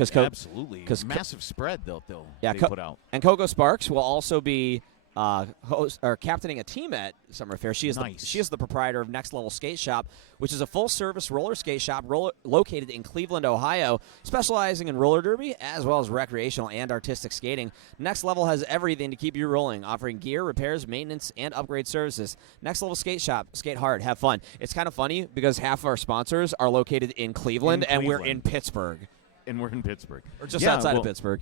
Absolutely. Because massive spread they'll put out. And Coco Sparks will also be captaining a team at Summer Affair. She is the proprietor of Next Level Skate Shop, which is a full-service roller skate shop located in Cleveland, Ohio, specializing in roller derby as well as recreational and artistic skating. Next Level has everything to keep you rolling, offering gear, repairs, maintenance, and upgrade services. Next Level Skate Shop. Skate hard, have fun. It's kind of funny because half of our sponsors are located in Cleveland, and we're in Pittsburgh. And we're in Pittsburgh. Or just outside of Pittsburgh.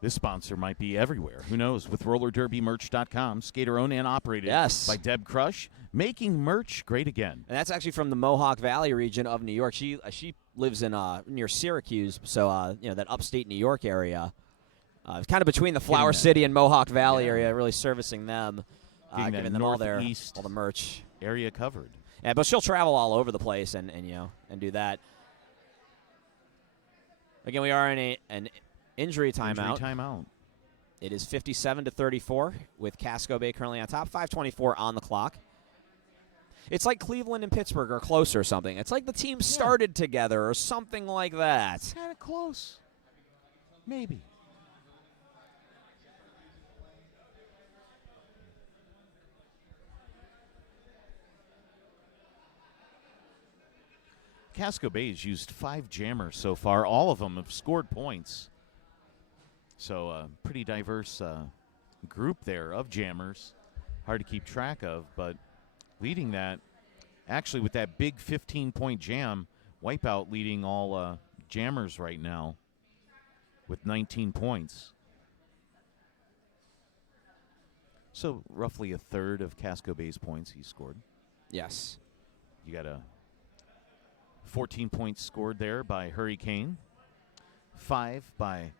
This sponsor might be everywhere. Who knows? With RollerDerbyMerch.com, skater-owned and operated by Deb Crush, making merch great again. And that's actually from the Mohawk Valley region of New York. She lives in near Syracuse, so that upstate New York area. Kind of between the Flower City and Mohawk Valley area, really servicing them, giving them all the merch area covered. Yeah, but she'll travel all over the place and do that. Again, we are in an injury timeout. It is 57-34 with Casco Bay currently on top. 5:24 on the clock. It's like Cleveland and Pittsburgh are close or something. It's like the teams started together or something like that. Kind of close. Maybe. Casco Bay has used 5 jammers so far. All of them have scored points. So pretty diverse group there of jammers. Hard to keep track of, but leading that, actually with that big 15-point jam, Wipeout leading all jammers right now with 19 points. So roughly a third of Casco Bay's points he scored. Yes. You got a 14 points scored there by Hurricane, 5 by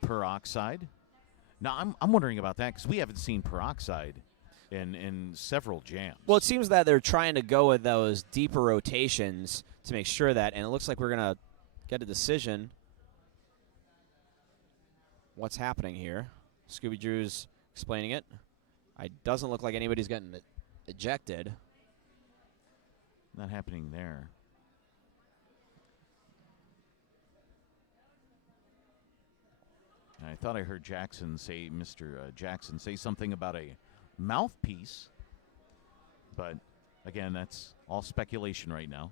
Peroxide. Now, I'm wondering about that because we haven't seen Peroxide in several jams. Well, it seems that they're trying to go with those deeper rotations to make sure that, and it looks like we're going to get a decision. What's happening here? Scooby Drew's explaining it. It doesn't look like anybody's getting ejected. Not happening there. I thought I heard Mr. Jackson say something about a mouthpiece, but again, that's all speculation right now.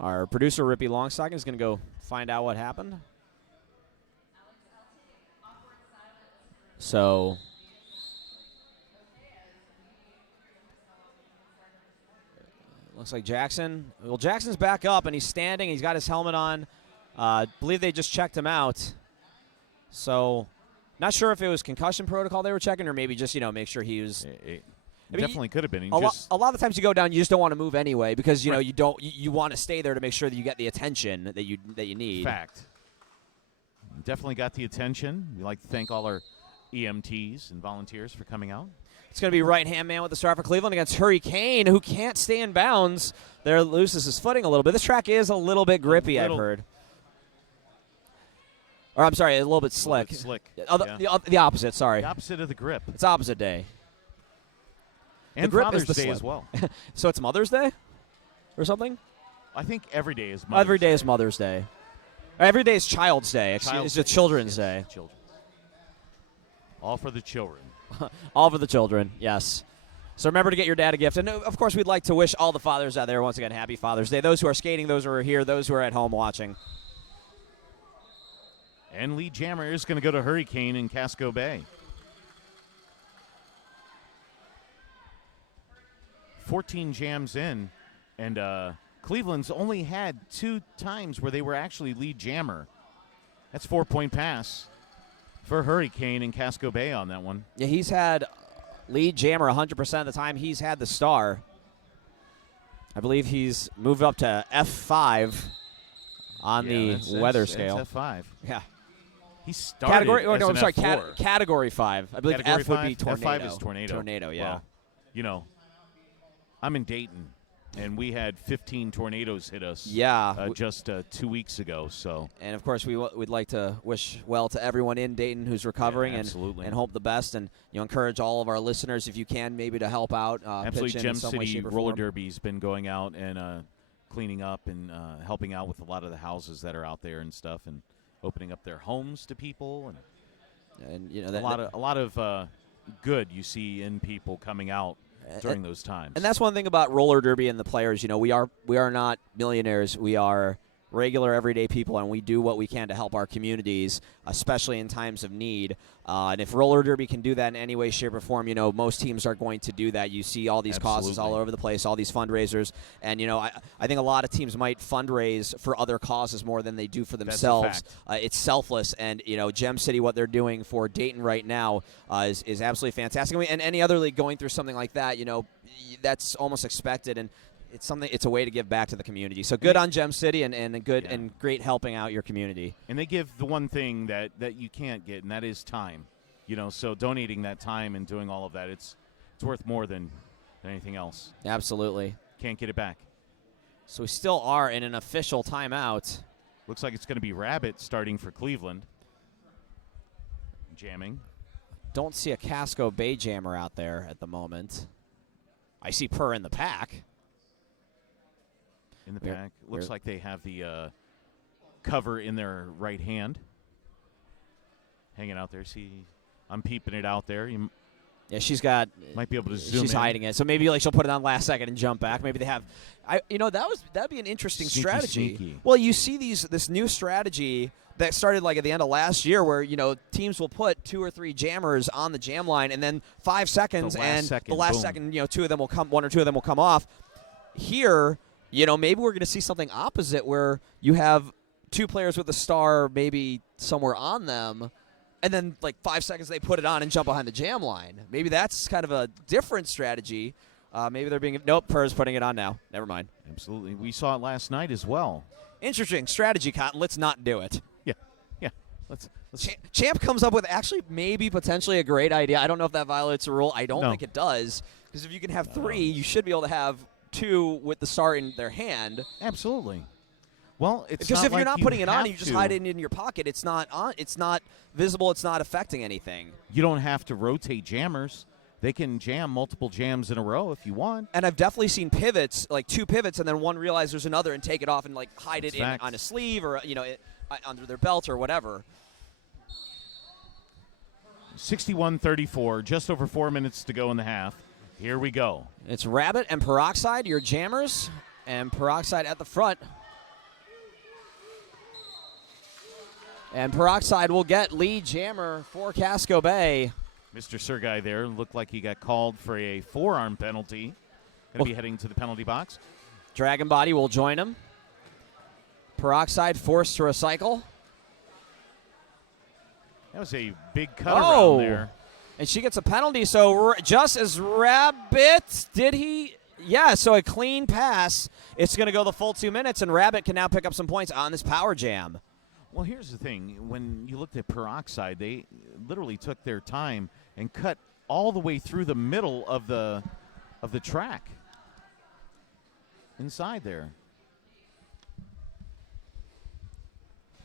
Our producer, Rippy Longstocking, is going to go find out what happened. So, looks like Jackson. Well, Jackson's back up, and he's standing. He's got his helmet on. I believe they just checked him out. So, not sure if it was concussion protocol they were checking or maybe just, make sure he was. It definitely could have been. A lot of times you go down, you just don't want to move anyway because, you know, you want to stay there to make sure that you get the attention that you need. Fact. Definitely got the attention. We like to thank all our EMTs and volunteers for coming out. It's going to be right-hand man with the start for Cleveland against Hurricane, who can't stay in bounds. There loses his footing a little bit. This track is a little bit grippy, I've heard. Or I'm sorry, a little bit slick. The opposite, sorry. The opposite of the grip. It's opposite day. And Father's Day as well. So it's Mother's Day or something? I think every day is Mother's Day. Every day is Mother's Day. Every day is Child's Day. It's a Children's Day. Children's. All for the children. All for the children, yes. So remember to get your dad a gift. And, of course, we'd like to wish all the fathers out there, once again, happy Father's Day. Those who are skating, those who are here, those who are at home watching. And lead jammer is going to go to Hurricane in Casco Bay. 14 jams in, and Cleveland's only had 2 times where they were actually lead jammer. That's 4-point pass for Hurricane in Casco Bay on that one. Yeah, he's had lead jammer 100% of the time. He's had the star. I believe he's moved up to F5 on the weather scale. That's F5. Yeah. He started Category 5. I believe Category F would be tornado. F5 is tornado. Tornado, yeah. Well, I'm in Dayton, and we had 15 tornadoes hit us just 2 weeks ago. So, and, of course, we'd like to wish well to everyone in Dayton who's recovering and hope the best. And encourage all of our listeners, if you can, maybe to help out. Absolutely. Gem City City Roller Derby's been going out and cleaning up and helping out with a lot of the houses that are out there and stuff, and opening up their homes to people, and a lot of good you see in people coming out during those times. And that's one thing about roller derby and the players. We are not millionaires. We are regular, everyday people, and we do what we can to help our communities, especially in times of need. And if roller derby can do that in any way, shape, or form, most teams are going to do that. You see all these causes all over the place, all these fundraisers. And, I think a lot of teams might fundraise for other causes more than they do for themselves. It's selfless. And, Gem City, what they're doing for Dayton right now is absolutely fantastic. And any other league going through something like that, that's almost expected. And it's a way to give back to the community. So good on Gem City and great helping out your community. And they give the one thing that you can't get, and that is time. So donating that time and doing all of that, it's worth more than anything else. Absolutely. Can't get it back. So we still are in an official timeout. Looks like it's going to be Rabbit starting for Cleveland. Jamming. Don't see a Casco Bay jammer out there at the moment. I see Purr in the pack. In the pack. Looks like they have the cover in their right hand. Hanging out there. See, I'm peeping it out there. Yeah, she's got. Might be able to zoom She's in. hiding it, so maybe like she'll put it on last second and jump back. Maybe they have. That'd be an interesting Sneaky, strategy. sneaky. Well, you see this new strategy that started like at the end of last year, where teams will put 2 or 3 jammers on the jam line, and then 5 seconds, The last and second, the last boom. second, 2 of them will come, 1 or 2 of them will come off. Here, maybe we're going to see something opposite, where you have 2 players with a star, maybe somewhere on them. And then, 5 seconds, they put it on and jump behind the jam line. Maybe that's kind of a different strategy. Maybe they're being – nope, Purr's putting it on now. Never mind. Absolutely. We saw it last night as well. Interesting strategy, Cotton. Let's not do it. Yeah. Let's Champ comes up with actually maybe potentially a great idea. I don't know if that violates a rule. I don't No. think it does. Because if you can have 3, you should be able to have 2 with the star in their hand. Absolutely. Well, it's Because not if you're like not you putting it on, have you just to. hide it in your pocket. It's not on. It's not visible. It's not affecting anything. You don't have to rotate jammers. They can jam multiple jams in a row if you want. And I've definitely seen pivots, 2 pivots, and then one realize there's another and take it off and hide it That's on a sleeve or under their belt or whatever. 61-34, just over 4 minutes to go in the half. Here we go. It's Rabbit and Peroxide, your jammers, and Peroxide at the front. And Peroxide will get lead jammer for Casco Bay. Mr. Sergei there looked like he got called for a forearm penalty. Going to be heading to the penalty box. Dragon Body will join him. Peroxide forced to recycle. That was a big cut around there. And she gets a penalty. So just as Rabbit, did he? Yeah, so a clean pass. It's going to go the full 2 minutes, and Rabbit can now pick up some points on this power jam. Well, here's the thing. When you looked at Peroxide, they literally took their time and cut all the way through the middle of the track inside there.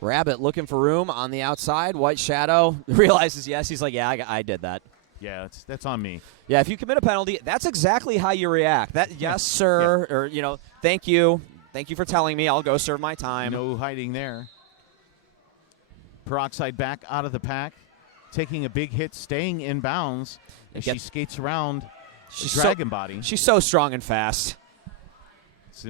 Rabbit looking for room on the outside. White Shadow realizes yes. He's like, yeah, I did that. Yeah, that's on me. Yeah, if you commit a penalty, that's exactly how you react. That yes, sir, or thank you for telling me. I'll go serve my time. No hiding there. Peroxide back out of the pack, taking a big hit, staying in bounds as she skates around Dragon Body. She's so strong and fast. It's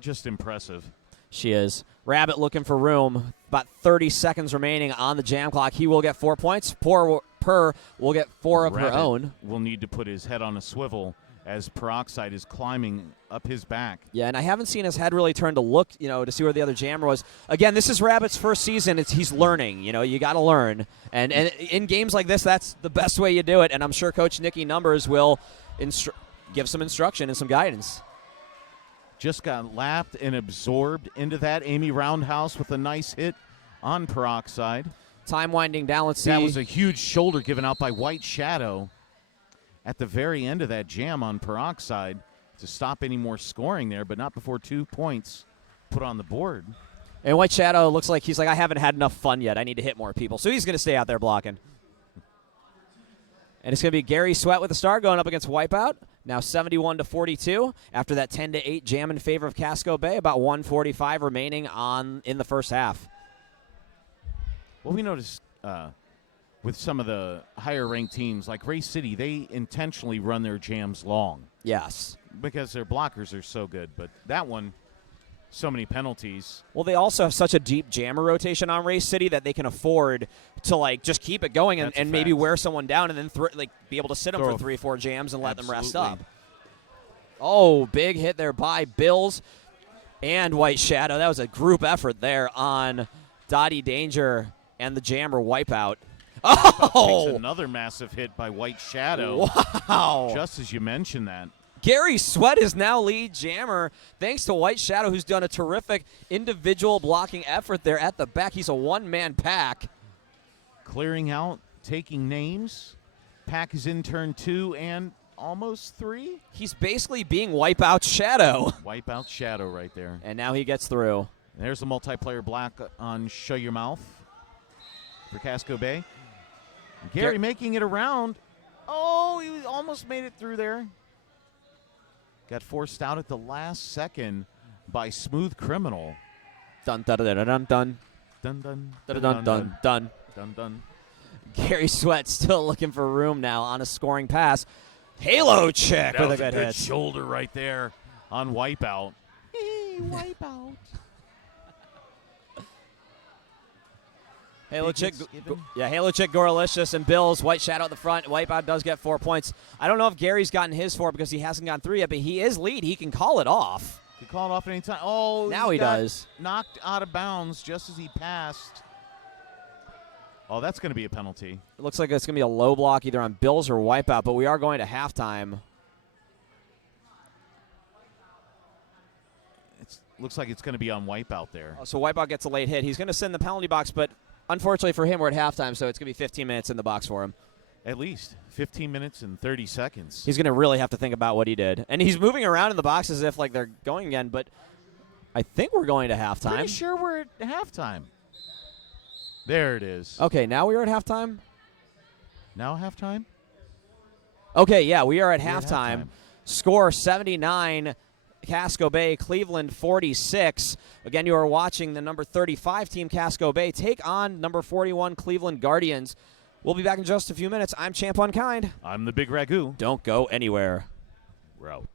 just impressive. She is. Rabbit looking for room. About 30 seconds remaining on the jam clock. He will get 4 points. Purr will get 4 of her Rabbit own. Will need to put his head on a swivel as Peroxide is climbing up his back. Yeah, and I haven't seen his head really turn to look, to see where the other jammer was. Again, this is Rabbit's first season. He's learning. You got to learn. And in games like this, that's the best way you do it. And I'm sure Coach Nikki Numbers will give some instruction and some guidance. Just got lapped and absorbed into that. Amy Roundhouse with a nice hit on Peroxide. Time winding down. Let's see. That was a huge shoulder given out by White Shadow at the very end of that jam on Peroxide to stop any more scoring there, but not before 2 points put on the board. And White Shadow looks like he's like, I haven't had enough fun yet. I need to hit more people. So he's going to stay out there blocking. And it's going to be Gary Sweat with the star going up against Wipeout. Now 71-42 after that 10-8 jam in favor of Casco Bay. About 1:45 remaining in the first half. Well, we noticed with some of the higher-ranked teams, like Race City, they intentionally run their jams long. Yes. Because their blockers are so good. But that one, so many penalties. Well, they also have such a deep jammer rotation on Race City that they can afford to just keep it going and maybe wear someone down and then be able to sit them for 3-4 jams and let them rest up. Oh, big hit there by Bills and White Shadow. That was a group effort there on Dottie Danger and the jammer Wipeout. Oh! Takes another massive hit by White Shadow. Wow. Just as you mentioned that. Gary Sweat is now lead jammer thanks to White Shadow, who's done a terrific individual blocking effort there at the back. He's a one-man pack. Clearing out, taking names. Pack is in turn 2 and almost 3. He's basically being Wipeout Shadow. Wipeout Shadow right there. And now he gets through. There's a multiplayer block on Show Your Mouth for Casco Bay. Gary making it around. Oh, he almost made it through there. Got forced out at the last second by Smooth Criminal. Dun dun dun dun dun Dun dun dun dun dun dun. dun dun. Gary Sweat still looking for room now on a scoring pass. Halo check That with was a good hit. shoulder right there on Wipeout. Hey, Wipeout. Halo Chick, Halo Chick, Goralicious, and Bills. White Shadow at the front. Wipeout does get 4 points. I don't know if Gary's gotten his 4 because he hasn't gotten 3 yet, but he is lead. He can call it off. He called off at any time. Oh, now he got does. Knocked out of bounds just as he passed. Oh, that's going to be a penalty. It looks like it's going to be a low block either on Bills or Wipeout, but we are going to halftime. Looks like it's going to be on Wipeout there. So Wipeout gets a late hit. He's going to send the penalty box, but unfortunately for him, we're at halftime, so it's going to be 15 minutes in the box for him. At least 15 minutes and 30 seconds. He's going to really have to think about what he did. And he's moving around in the box as if like they're going again, but I think we're going to halftime. Pretty sure we're at halftime. There it is. Okay, now we are at halftime? Now halftime? Okay, yeah, we are at We're halftime. at halftime. Score 79, Casco Bay, Cleveland 46. Again, you are watching the number 35 team, Casco Bay, take on number 41, Cleveland Guardians. We'll be back in just a few minutes. I'm Champ Unkind. I'm the Big Ragu. Don't go anywhere. We're out.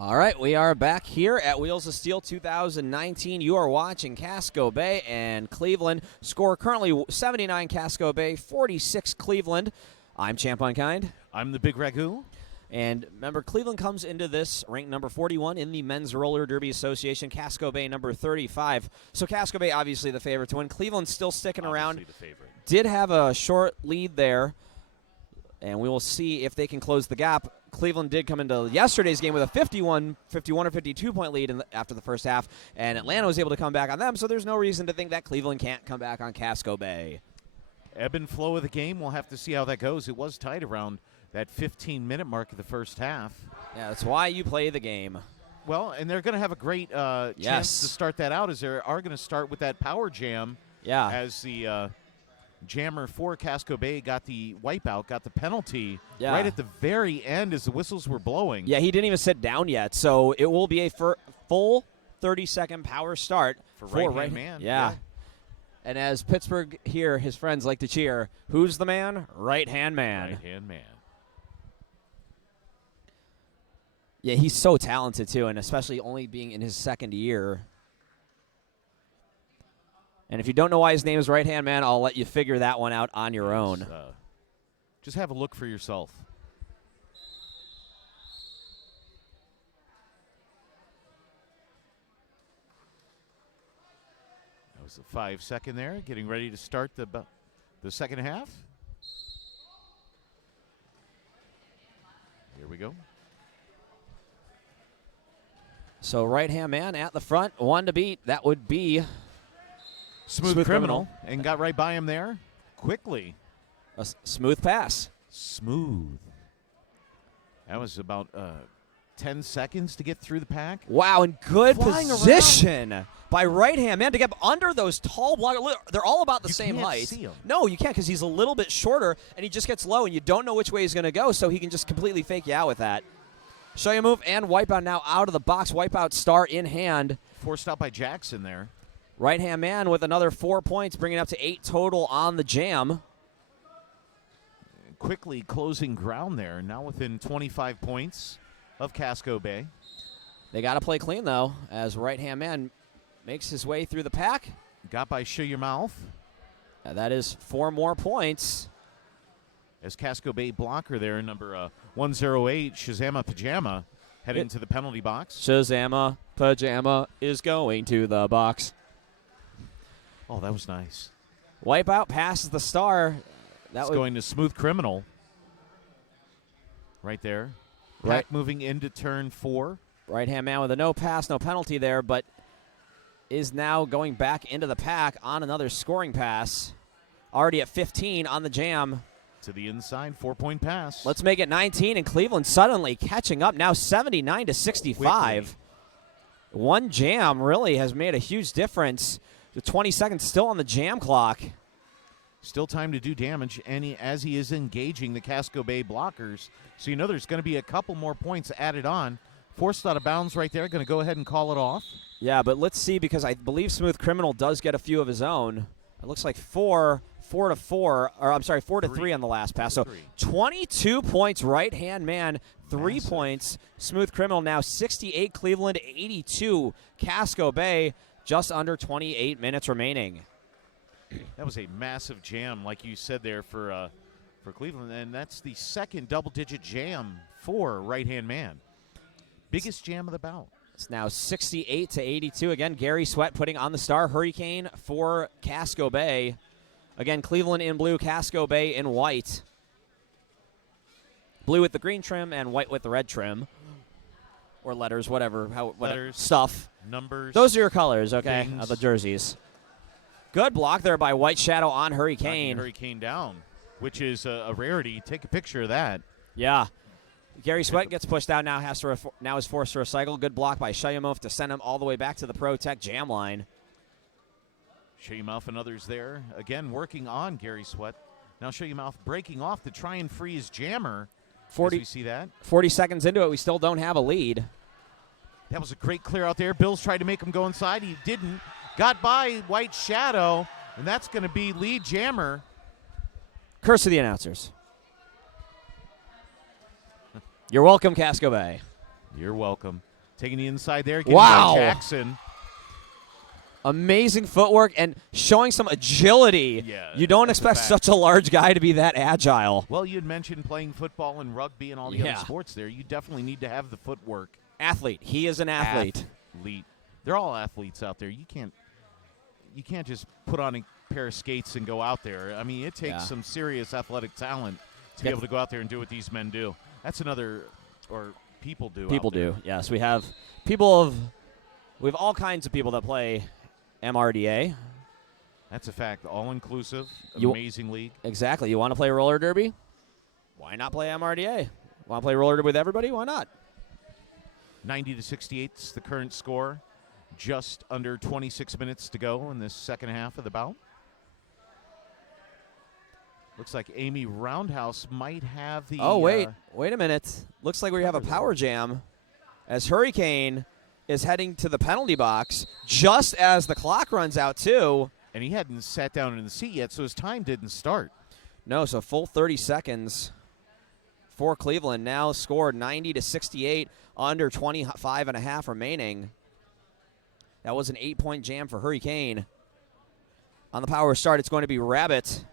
All right, we are back here at Wheels of Steel 2019. You are watching Casco Bay and Cleveland. Score currently 79 Casco Bay, 46 Cleveland. I'm Champ Unkind. I'm the Big Ragu. And remember, Cleveland comes into this ranked number 41 in the Men's Roller Derby Association. Casco Bay number 35. So Casco Bay obviously the favorite to win. Cleveland's still sticking around. The favorite. Did have a short lead there, and we will see if they can close the gap. Cleveland did come into yesterday's game with a 51 or 52-point lead after the first half, and Atlanta was able to come back on them, so there's no reason to think that Cleveland can't come back on Casco Bay. Ebb and flow of the game, we'll have to see how that goes. It was tight around that 15-minute mark of the first half. Yeah, that's why you play the game. Well, and they're going to have a great chance to start that out, as they are going to start with that power jam. Yeah. As the jammer for Casco Bay got the wipeout, got the penalty right at the very end as the whistles were blowing. Yeah, he didn't even sit down yet, so it will be a full 30-second power start for right-hand man. Yeah. And as Pittsburgh here, his friends like to cheer, who's the man? Right-hand man. Right-hand man. Yeah, he's so talented, too, and especially only being in his second year. And if you don't know why his name is Right-Hand Man, I'll let you figure that one out on your own. Just have a look for yourself. That was a 5-second there, getting ready to start the second half. Here we go. So Right-Hand Man at the front, one to beat. That would be Smooth Criminal, and got right by him there quickly. A smooth pass. Smooth. That was about 10 seconds to get through the pack. Wow, and good Flying position by Right-Hand Man to get under those tall blockers. They're all about the same height. See him. No, you can't, because he's a little bit shorter, and he just gets low, and you don't know which way he's going to go, so he can just completely fake you out with that. Show you move and wipeout now out of the box. Wipeout star in hand. Forced out by Jackson there. Right-Hand Man with another 4 points, bringing it up to 8 total on the jam. Quickly closing ground there, now within 25 points of Casco Bay. They got to play clean, though, as Right-Hand Man makes his way through the pack. Got by Show Your Mouth. That is 4 more points. As Casco Bay blocker there, number 108, Shazama Pajama, heading to the penalty box. Shazama Pajama is going to the box. Oh, that was nice. Wipeout passes the star. That's going to Smooth Criminal. Right there. Pack moving into turn 4. Right-Hand Man with a no pass, no penalty there, but is now going back into the pack on another scoring pass. Already at 15 on the jam. To the inside, 4-point pass. Let's make it 19, and Cleveland suddenly catching up now 79 to 65. Quickly. One jam really has made a huge difference. The 20 seconds still on the jam clock. Still time to do damage, and as he is engaging the Casco Bay blockers, so you know there's going to be a couple more points added on. Forced out of bounds right there. Going to go ahead and call it off. Yeah, but let's see, because I believe Smooth Criminal does get a few of his own. It looks like 4 to 3 on the last pass. So 22 points, Right-Hand Man, 3 points. Smooth Criminal now 68, Cleveland 82, Casco Bay just under 28 minutes remaining. That was a massive jam, like you said there, for Cleveland, and that's the second double-digit jam for Right-Hand Man. Biggest jam of the bout. It's now 68 to 82. Again, Gary Sweat putting on the star. Hurricane for Casco Bay. Again, Cleveland in blue, Casco Bay in white. Blue with the green trim and white with the red trim. Or letters, whatever. Letters, stuff. Numbers. Those are your colors, okay, things. of the jerseys. Good block there by White Shadow on Hurricane. Knocking Hurricane down, which is a rarity. Take a picture of that. Yeah. Gary Sweat gets pushed out, now is forced to recycle. Good block by Shayamov to send him all the way back to the Pro Tech jam line. Show Your Mouth and others there. Again, working on Gary Sweat. Now Show Your Mouth breaking off to try and free his jammer. 40, as we see that. 40 seconds into it, we still don't have a lead. That was a great clear out there. Bills tried to make him go inside. He didn't. Got by White Shadow, and that's going to be lead jammer. Curse of the announcers. You're welcome, Casco Bay. You're welcome. Taking the inside there. Getting Wow. by Jackson. Amazing footwork and showing some agility. Yeah, you don't that's a expect fact. such a large guy to be that agile. Well, you had mentioned playing football and rugby and all the Yeah. other sports there. You definitely need to have the footwork. Athlete. He is an athlete. Athlete. They're all athletes out there. You can't just put on a pair of skates and go out there. I mean, it takes some serious athletic talent to be able to go out there and do what these men do. That's another, or people do. People out there. do. Yes, we have all kinds of people that play MRDA. That's a fact. All-inclusive, You- amazing league. Exactly. You want to play roller derby? Why not play MRDA? Want to play roller derby with everybody? Why not? 90-68 is the current score. Just under 26 minutes to go in this second half of the bout. Looks like Amy Roundhouse might have the... Oh, wait a minute. Looks like we have a power jam as Hurricane is heading to the penalty box just as the clock runs out, too. And he hadn't sat down in the seat yet, so his time didn't start. No, so full 30 seconds for Cleveland. Now scored 90-68, under 25 and a half remaining. That was an 8-point jam for Hurricane. On the power start, it's going to be Rabbit.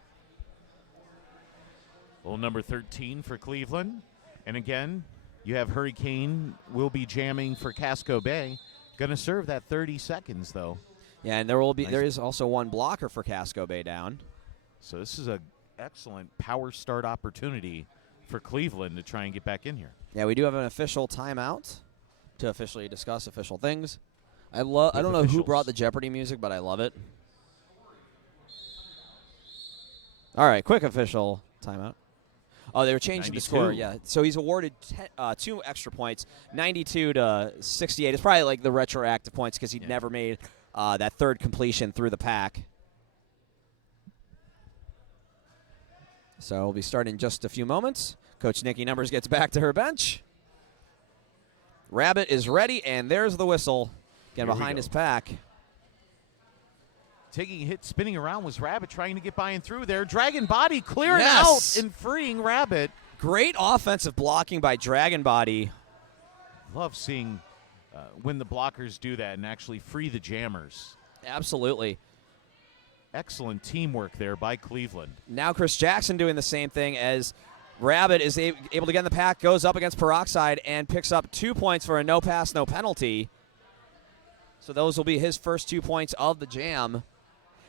Well, number 13 for Cleveland. And again, you have Hurricane will be jamming for Casco Bay. Going to serve that 30 seconds, though. Yeah, and there is also one blocker for Casco Bay down. So this is an excellent power start opportunity for Cleveland to try and get back in here. Yeah, we do have an official timeout to officially discuss official things. I don't know who brought the Jeopardy music, but I love it. All right, quick official timeout. Oh, they were changing 92. the score. Yeah, so he's awarded 2 extra points, 92-68. It's probably like the retroactive points because he'd never made that third completion through the pack. So we'll be starting in just a few moments. Coach Nikki Numbers gets back to her bench. Rabbit is ready, and there's the whistle. Again, behind his pack. Taking a hit, spinning around was Rabbit trying to get by and through there. Dragon Body clearing Yes! out and freeing Rabbit. Great offensive blocking by Dragon Body. Love seeing when the blockers do that and actually free the jammers. Absolutely. Excellent teamwork there by Cleveland. Now Chris Jackson doing the same thing as Rabbit is able to get in the pack, goes up against Peroxide, and picks up 2 points for a no pass, no penalty. So those will be his first 2 points of the jam.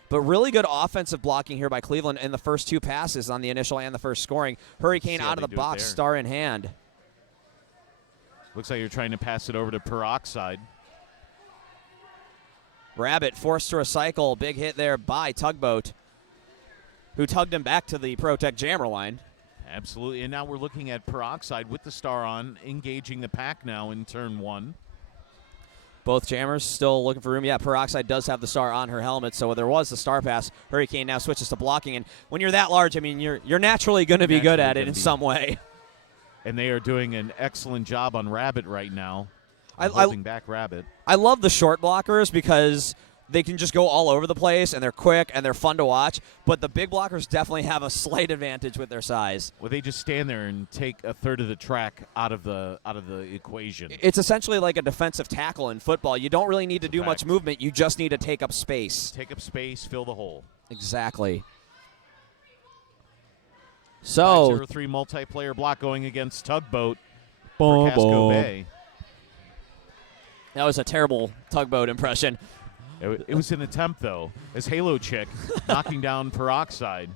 But really good offensive blocking here by Cleveland in the first 2 passes on the initial and the first scoring. Hurricane out of the box, star in hand. Looks like you're trying to pass it over to Peroxide. Rabbit forced to recycle. Big hit there by Tugboat, who tugged him back to the Protect Jammer line. Absolutely. And now we're looking at Peroxide with the star on, engaging the pack now in turn 1. Both jammers still looking for room. Yeah, Peroxide does have the star on her helmet, so there was the star pass. Hurricane now switches to blocking, and when you're that large, I mean, you're naturally going to be good at it in some way. And they are doing an excellent job on Rabbit right now, I holding back Rabbit. I love the short blockers because they can just go all over the place, and they're quick, and they're fun to watch. But the big blockers definitely have a slight advantage with their size. Well, they just stand there and take a third of the track out of the equation. It's essentially like a defensive tackle in football. You don't really need to do much movement. You just need to take up space. Take up space, fill the hole. Exactly. So 5-0-3 multiplayer block going against Tugboat for Casco Bay. That was a terrible Tugboat impression. It was an attempt, though, as Halo Chick knocking down Peroxide.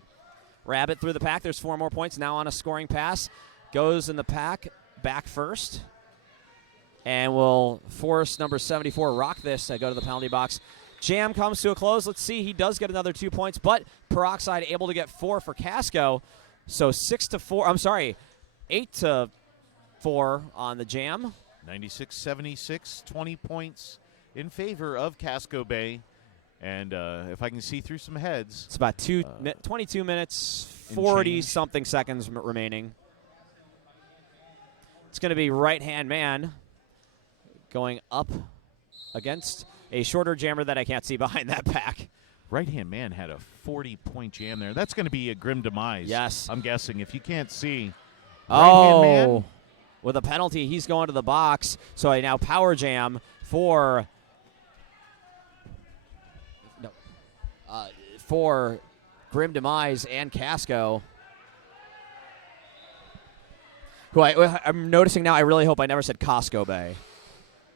Rabbit through the pack. There's 4 more points now on a scoring pass. Goes in the pack back first. And will force number 74, Rock This, to go to the penalty box. Jam comes to a close. Let's see. He does get another 2 points, but Peroxide able to get 4 for Casco. So 6-4. I'm sorry, 8-4 on the jam. 96-76, 20 points in favor of Casco Bay. And if I can see through some heads. It's about 22 minutes, 40-something seconds remaining. It's going to be right-hand man going up against a shorter jammer that I can't see behind that pack. Right-hand man had a 40-point jam there. That's going to be a grim demise. Yes. I'm guessing. If you can't see right-hand man, with a penalty. He's going to the box. So a now power jam for Grim Demise and Casco. Who I'm noticing now, I really hope I never said Casco Bay.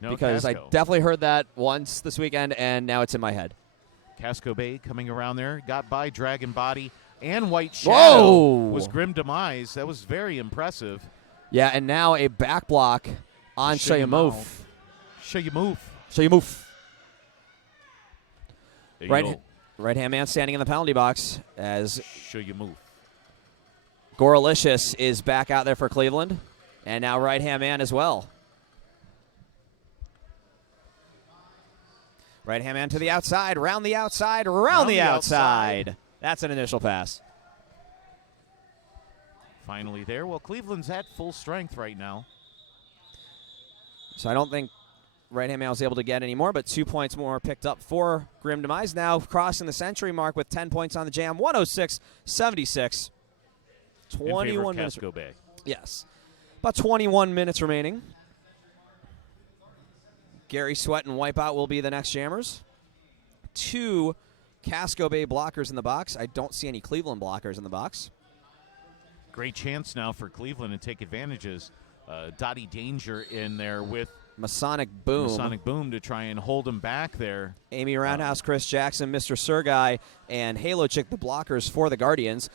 No, because Casco. I definitely heard that once this weekend, and now it's in my head. Casco Bay coming around there. Got by Dragon Body and White Shadow. Whoa! Was Grim Demise. That was very impressive. Yeah, and now a back block on Shayamoof. Shayamoof. Right hand man standing in the penalty box as Shayamoof. Goralicious is back out there for Cleveland, and now right hand man as well. Right hand man to the outside, round the outside, round the outside. That's an initial pass. Finally there. Well, Cleveland's at full strength right now. So I don't think right hand man was able to get any more, but 2 points more picked up for Grim Demise. Now crossing the century mark with 10 points on the jam, 106-76. 21 minutes. Casco Bay. Yes. About 21 minutes remaining. Gary Sweat and Wipeout will be the next jammers. 2 Casco Bay blockers in the box. I don't see any Cleveland blockers in the box. Great chance now for Cleveland to take advantages. Dottie Danger in there with Masonic Boom to try and hold him back there. Amy Roundhouse, Chris Jackson, Mr. Sergai, and Halo Chick, the blockers for the Guardians.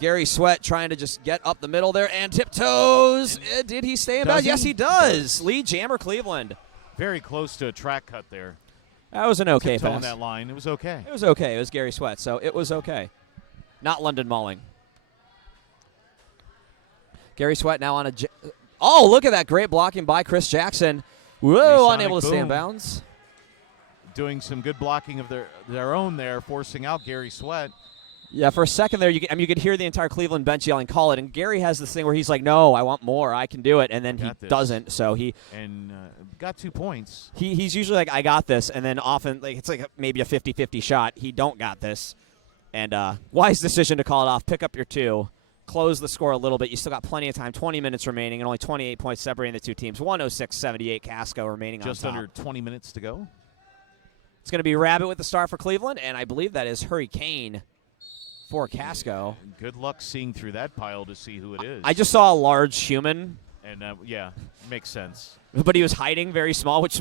Gary Sweat trying to just get up the middle there and tiptoes. Did he stay in bounds? Yes, he does. Lead jammer Cleveland. Very close to a track cut there. That was an okay pass. On that line, it was okay. It was okay. It was Gary Sweat, so it was okay. Not London Mauling. Gary Sweat now on a... Oh, look at that great blocking by Chris Jackson. Whoa, Masonic unable to stay in Boom. bounds. Doing some good blocking of their own there, forcing out Gary Sweat. Yeah, for a second there, you could hear the entire Cleveland bench yelling, "Call it!" And Gary has this thing where he's like, "No, I want more. I can do it," and then he doesn't. So he got 2 points. He's usually like, "I got this," and then often it's like maybe a 50-50 shot. He don't got this, and wise decision to call it off. Pick up your 2, close the score a little bit. You still got plenty of time. 20 minutes remaining, and only 28 points separating the two teams. 106-78 Casco remaining on top. Just under 20 minutes to go. It's going to be Rabbit with the start for Cleveland, and I believe that is Hurricane for Casco. Good luck seeing through that pile to see who it is. I just saw a large human. And, makes sense. But he was hiding very small, which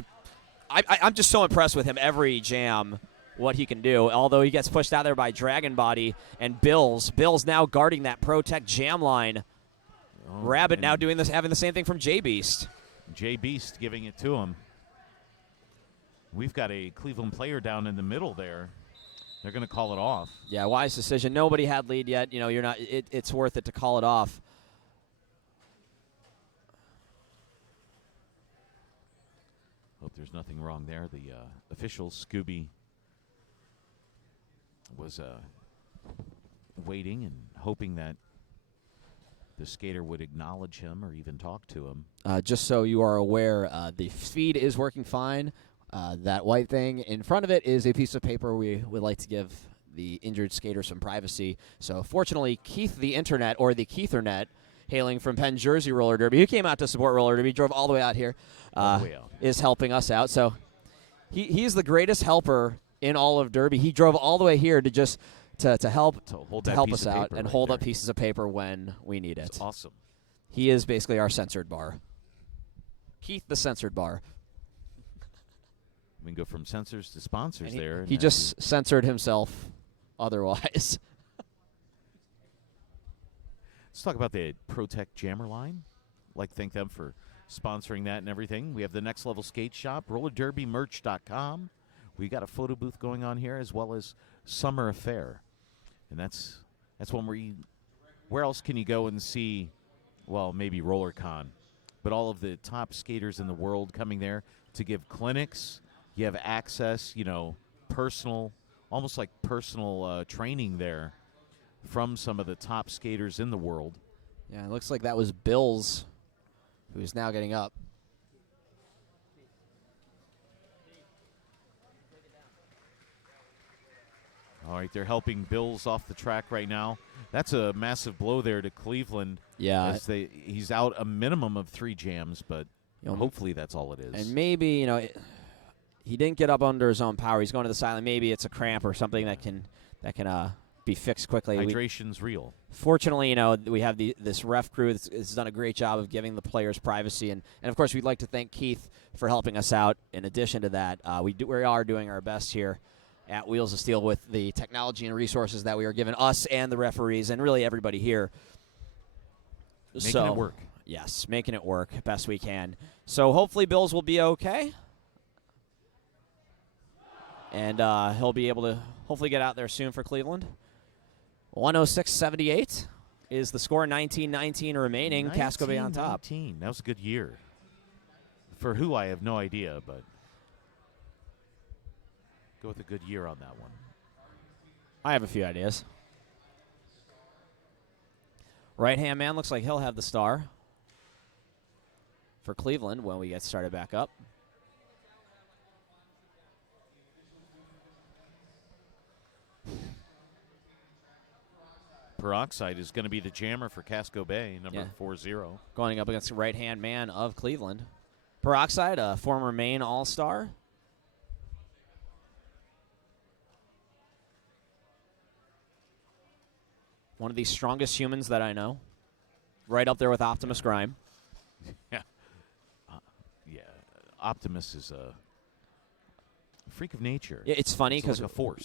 I'm just so impressed with him every jam, what he can do. Although he gets pushed out there by Dragon Body and Bills. Bills now guarding that Protect jam line. Rabbit now doing this, having the same thing from J-Beast. J-Beast giving it to him. We've got a Cleveland player down in the middle there. They're going to call it off. Yeah, wise decision. Nobody had lead yet. You're not. It's worth it to call it off. Hope there's nothing wrong there. The official, Scooby, was waiting and hoping that the skater would acknowledge him or even talk to him. Just so you are aware, the feed is working fine. That white thing in front of it is a piece of paper. We would like to give the injured skater some privacy. So fortunately, Keith the Internet, or the Keithernet, hailing from Penn Jersey Roller Derby, who came out to support Roller Derby, drove all the way out here, is helping us out. So he's the greatest helper in all of Derby. He drove all the way here to just to help us out and hold up pieces of paper when we need it. That's awesome. He is basically our censored bar. Keith the censored bar. We can go from censors to sponsors there. He just censored himself otherwise. Let's talk about the Protect Jammer line. I'd like to thank them for sponsoring that and everything. We have the Next Level Skate Shop, rollerderbymerch.com. We got a photo booth going on here, as well as Summer Affair. And that's one where else can you go and see, well, maybe RollerCon, but all of the top skaters in the world coming there to give clinics. You have access, personal, almost like personal training there from some of the top skaters in the world. Yeah, it looks like that was Bills, who's now getting up. All right, they're helping Bills off the track right now. That's a massive blow there to Cleveland. Yeah. As he's out a minimum of 3 jams, but hopefully that's all it is. And maybe, he didn't get up under his own power. He's going to the sideline. Maybe it's a cramp or something that can be fixed quickly. Hydration's real. Fortunately, we have this ref crew that's done a great job of giving the players privacy. And of course, we'd like to thank Keith for helping us out. In addition to that, we are doing our best here at Wheels of Steel with the technology and resources that we are given us and the referees and really everybody here. Making it work. Yes, making it work best we can. So hopefully Bills will be okay. And he'll be able to hopefully get out there soon for Cleveland. 106-78 is the score. 19-19 remaining. Casco Bay on top. 19. That was a good year. For who, I have no idea, but go with a good year on that one. I have a few ideas. Right-hand man looks like he'll have the star for Cleveland when we get started back up. Peroxide is going to be the jammer for Casco Bay, number 40. Going up against the right-hand man of Cleveland. Peroxide, a former Maine All-Star. One of the strongest humans that I know. Right up there with Optimus Grime. Yeah. Optimus is a freak of nature. Yeah, it's funny because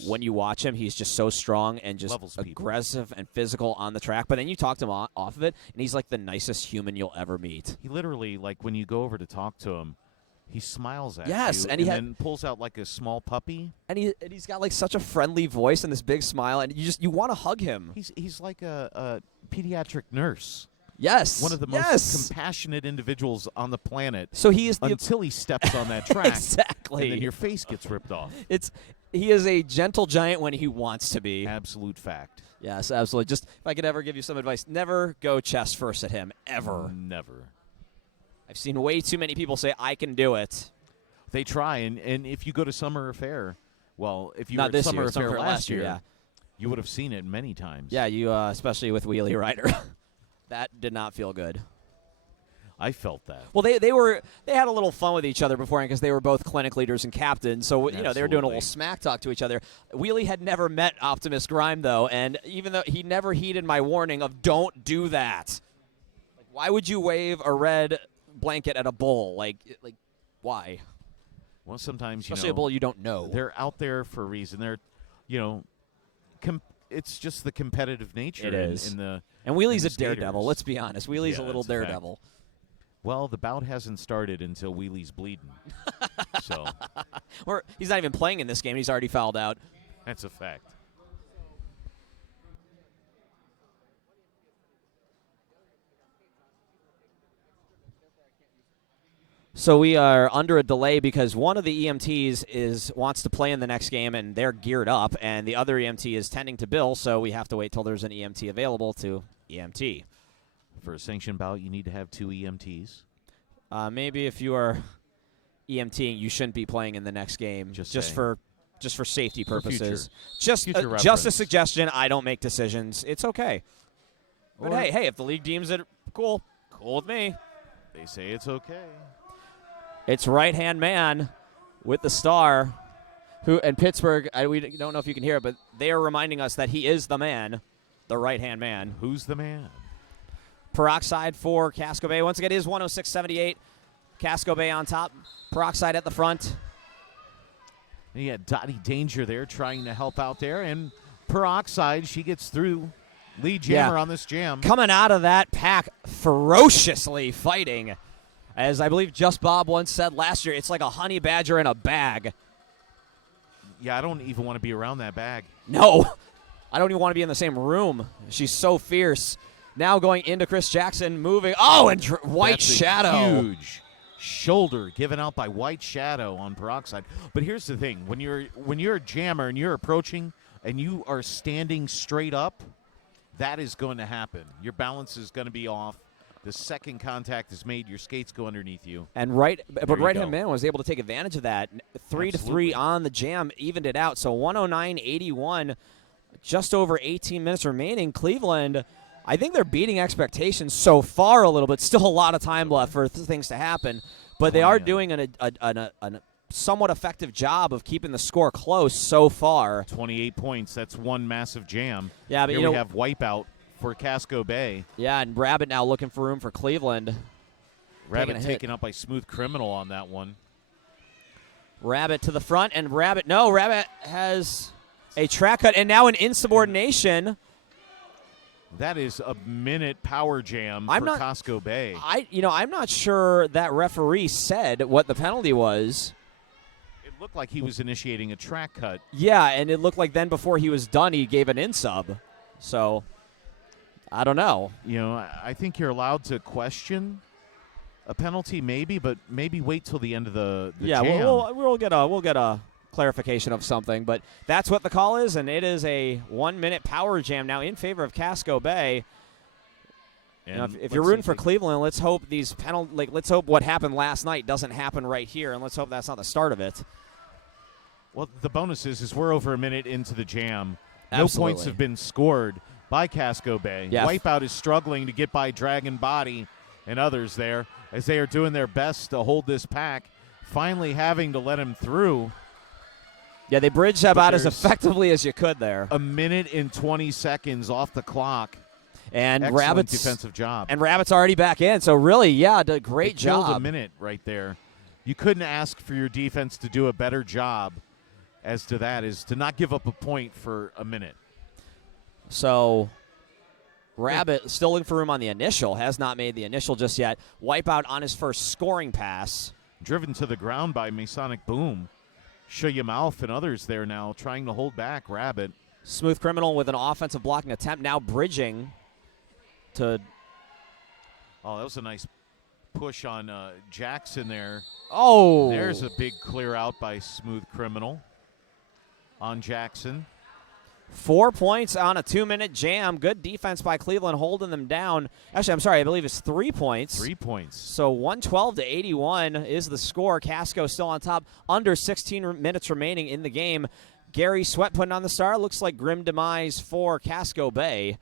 when you watch him, he's just so strong and just aggressive and physical on the track. But then you talk to him off of it, and he's like the nicest human you'll ever meet. He literally, like when you go over to talk to him, he smiles at you. And then pulls out like a small puppy. And he's got like such a friendly voice and this big smile, and you want to hug him. He's like a pediatric nurse. Yes. One of the most compassionate individuals on the planet. So he is until he steps on that track. Exactly. And then your face gets ripped off. He is a gentle giant when he wants to be. Absolute fact. Yes, absolutely. Just if I could ever give you some advice, never go chest first at him. Ever. Never. I've seen way too many people say, I can do it. They try, and if you go to Summer Affair, well, if you Not were at this Summer year, Affair last year, yeah. you would have seen it many times. Yeah, you especially with Wheelie Rider. That did not feel good. I felt that. Well, they had a little fun with each other beforehand because they were both clinic leaders and captains. So they were doing a little smack talk to each other. Wheelie had never met Optimus Grime though, and even though he never heeded my warning of don't do that. Like, why would you wave a red blanket at a bull? Like why? Well, sometimes especially a bull you don't know. They're out there for a reason. They're, it's just the competitive nature. It is. And Wheelie's a daredevil. Let's be honest. Wheelie's a little daredevil. Well, the bout hasn't started until Wheelie's bleeding. So, or he's not even playing in this game. He's already fouled out. That's a fact. So we are under a delay because one of the EMTs wants to play in the next game, and they're geared up, and the other EMT is tending to bill, so we have to wait till there's an EMT available to EMT. For a sanctioned bout, you need to have 2 EMTs. Maybe if you are EMTing, you shouldn't be playing in the next game just for safety purposes. Just a suggestion. I don't make decisions. It's okay. But hey, if the league deems it cool with me. They say it's okay. It's right-hand man with the star, who and Pittsburgh, we don't know if you can hear it, but they are reminding us that he is the man, the right-hand man. Who's the man? Peroxide for Casco Bay. Once again, it is 106-78. Casco Bay on top. Peroxide at the front. And you had Dottie Danger there trying to help out there, and Peroxide, she gets through. Lead jammer on this jam. Coming out of that pack, ferociously fighting. As I believe Just Bob once said last year, it's like a honey badger in a bag. Yeah, I don't even want to be around that bag. No, I don't even want to be in the same room. She's so fierce. Now going into Chris Jackson, moving. Oh, and White Shadow. Huge shoulder given out by White Shadow on Peroxide. But here's the thing: when you're a jammer and you're approaching and you are standing straight up, that is going to happen. Your balance is going to be off. the second contact is made, your skates go underneath you. And you right-hand go. man was able to take advantage of that. 3-3 on the jam, evened it out. So 109-81, just over 18 minutes remaining. Cleveland, I think they're beating expectations so far a little bit. Still a lot of time left for things to happen. But they are doing a somewhat effective job of keeping the score close so far. 28 points. That's one massive jam. Yeah, but Here we have wipeout for Casco Bay. Yeah, and Rabbit now looking for room for Cleveland. Rabbit taken up by Smooth Criminal on that one. Rabbit to the front, and Rabbit has a track cut, and now an insubordination. That is a minute power jam for Casco Bay. I'm not sure that referee said what the penalty was. It looked like he was initiating a track cut. Yeah, and it looked like then before he was done, he gave an insub. So, I don't know. I think you're allowed to question a penalty, maybe, but maybe wait till the end of the jam. We'll get a clarification of something, but that's what the call is, and it is a 1-minute power jam now in favor of Casco Bay. If you're rooting for Cleveland, let's hope let's hope what happened last night doesn't happen right here, and let's hope that's not the start of it. Well, the bonus is we're over a minute into the jam. Absolutely. No points have been scored by Casco Bay. Yeah. Wipeout is struggling to get by Dragon Body and others there as they are doing their best to hold this pack, finally having to let him through. Yeah, they bridged about as effectively as you could there. A minute and 20 seconds off the clock. And excellent Rabbit's defensive job. And Rabbit's already back in, so really, did a great job. Killed a minute right there. You couldn't ask for your defense to do a better job as to that, is to not give up a point for a minute. So Rabbit still looking for room on the initial, has not made the initial just yet. Wipeout on his first scoring pass. Driven to the ground by Masonic Boom. Shuyamouth and others there now trying to hold back Rabbit. Smooth Criminal with an offensive blocking attempt, now bridging to... Oh, that was a nice push on Jackson there. Oh! There's a big clear out by Smooth Criminal on Jackson. 4 points on a 2-minute jam. Good defense by Cleveland holding them down. Actually, I'm sorry, I believe it's 3 points. 3 points. So 112-81 is the score. Casco still on top. Under 16 minutes remaining in the game. Gary Sweat putting on the star. Looks like grim demise for Casco Bay.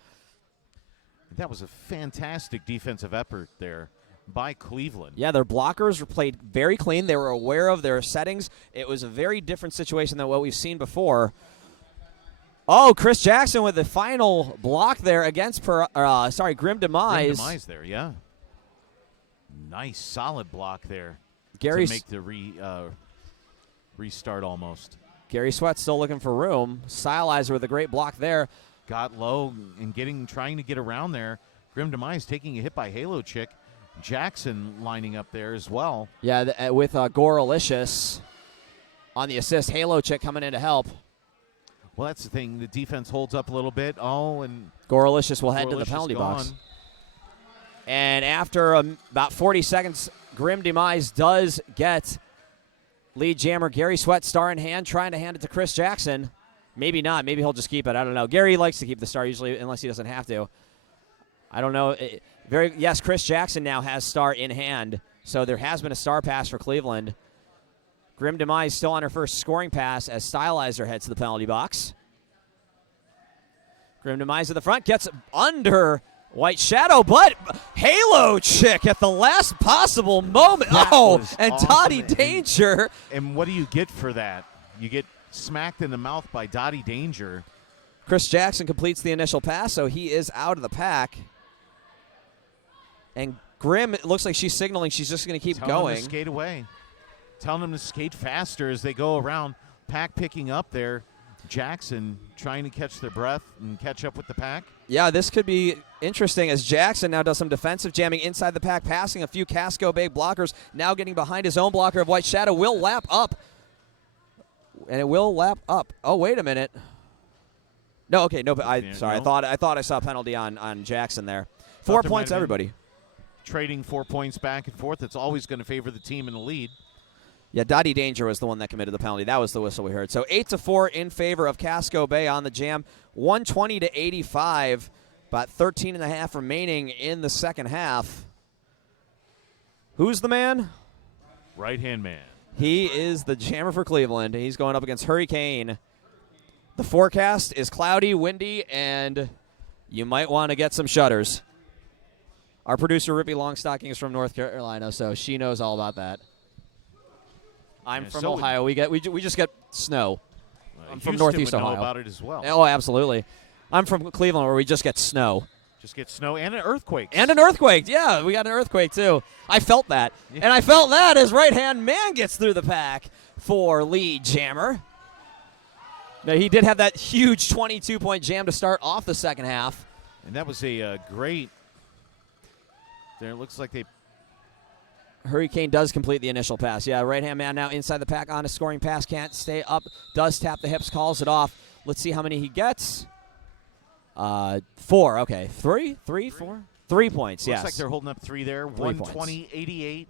That was a fantastic defensive effort there by Cleveland. Yeah, their blockers were played very clean. They were aware of their settings. It was a very different situation than what we've seen before. Oh, Chris Jackson with the final block there against Grim Demise. Grim Demise there, yeah. Nice, solid block there to make the restart almost. Gary Sweat still looking for room. Stylizer with a great block there. Got low and trying to get around there. Grim Demise taking a hit by Halo Chick. Jackson lining up there as well. Yeah, with Goralicious on the assist. Halo Chick coming in to help. Well, that's the thing. The defense holds up a little bit. Oh, and Goralicious will head to the penalty box. And after about 40 seconds, Grim Demise does get lead jammer Gary Sweat star in hand, trying to hand it to Chris Jackson. Maybe not. Maybe he'll just keep it. I don't know. Gary likes to keep the star usually, unless he doesn't have to. I don't know. Yes, Chris Jackson now has star in hand, so there has been a star pass for Cleveland. Grim Demise still on her first scoring pass as Stylizer heads to the penalty box. Grim Demise at the front, gets under White Shadow, but Halo Chick at the last possible moment. And awesome. Dottie Danger. And what do you get for that? You get smacked in the mouth by Dottie Danger. Chris Jackson completes the initial pass, so he is out of the pack. And Grim, it looks like she's signaling she's just going to keep Telling going. Them to skate away. Telling them to skate faster as they go around. Pack picking up there. Jackson trying to catch their breath and catch up with the pack. Yeah, this could be interesting as Jackson now does some defensive jamming inside the pack, passing a few Casco Bay blockers, now getting behind his own blocker of White Shadow. Will lap up. And it will lap up. Oh, wait a minute. No, okay, no, but sorry. No. I thought I saw a penalty on Jackson there. 4 points, everybody. Trading 4 points back and forth. It's always going to favor the team in the lead. Yeah, Dottie Danger was the one that committed the penalty. That was the whistle we heard. So 8-4 in favor of Casco Bay on the jam. 120-85. About 13 and a half remaining in the second half. Who's the man? Right-hand man. He is the jammer for Cleveland. He's going up against Hurricane. The forecast is cloudy, windy, and you might want to get some shutters. Our producer, Rippy Longstocking, is from North Carolina, so she knows all about that. I'm from Ohio. We just get snow. I'm from Northeast would know Ohio. About it as well. Oh, absolutely. I'm from Cleveland, where we just get snow. Just get snow and an earthquake. And an earthquake, yeah. We got an earthquake, too. I felt that. Yeah. And I felt that as right-hand man gets through the pack for lead jammer. Now, he did have that huge 22-point jam to start off the second half. And that was a great – there it looks like they – Hurricane does complete the initial pass. Yeah, right-hand man now inside the pack on a scoring pass. Can't stay up. Does tap the hips, calls it off. Let's see how many he gets. 4, okay. 3, 4? 3 points, yes. Looks like they're holding up 3 there. 120-88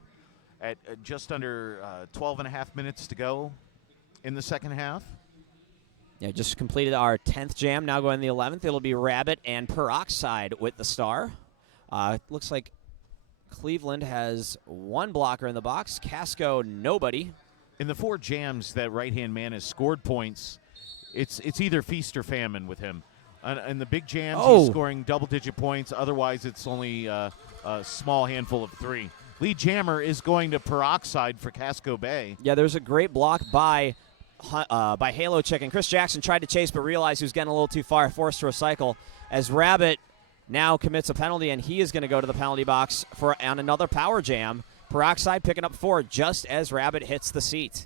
at just under 12 and a half minutes to go in the second half. Yeah, just completed our 10th jam. Now going to the 11th. It'll be Rabbit and Peroxide with the star. Looks like Cleveland has 1 blocker in the box. Casco, nobody. In the 4 jams that right-hand man has scored points, it's either feast or famine with him. In the big jams, he's scoring double-digit points. Otherwise, it's only a small handful of 3. Lead jammer is going to Peroxide for Casco Bay. Yeah, there's a great block by Halo Chicken. Chris Jackson tried to chase but realized he was getting a little too far, forced to recycle. As Rabbit now commits a penalty, and he is going to go to the penalty box on another power jam. Peroxide picking up 4 just as Rabbit hits the seat.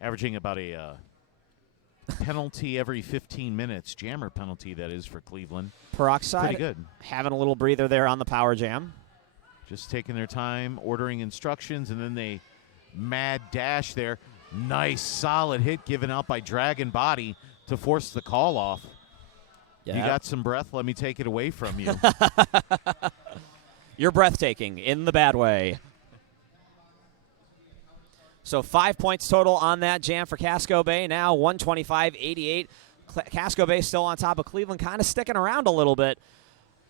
Averaging about a penalty every 15 minutes. Jammer penalty, that is, for Cleveland. Peroxide pretty good. Having a little breather there on the power jam. Just taking their time, ordering instructions, and then they mad dash there. Nice, solid hit given out by Dragon Body to force the call off. Yeah. You got some breath? Let me take it away from you. You're breathtaking in the bad way. So 5 points total on that jam for Casco Bay. Now 125-88. Casco Bay still on top of Cleveland, kind of sticking around a little bit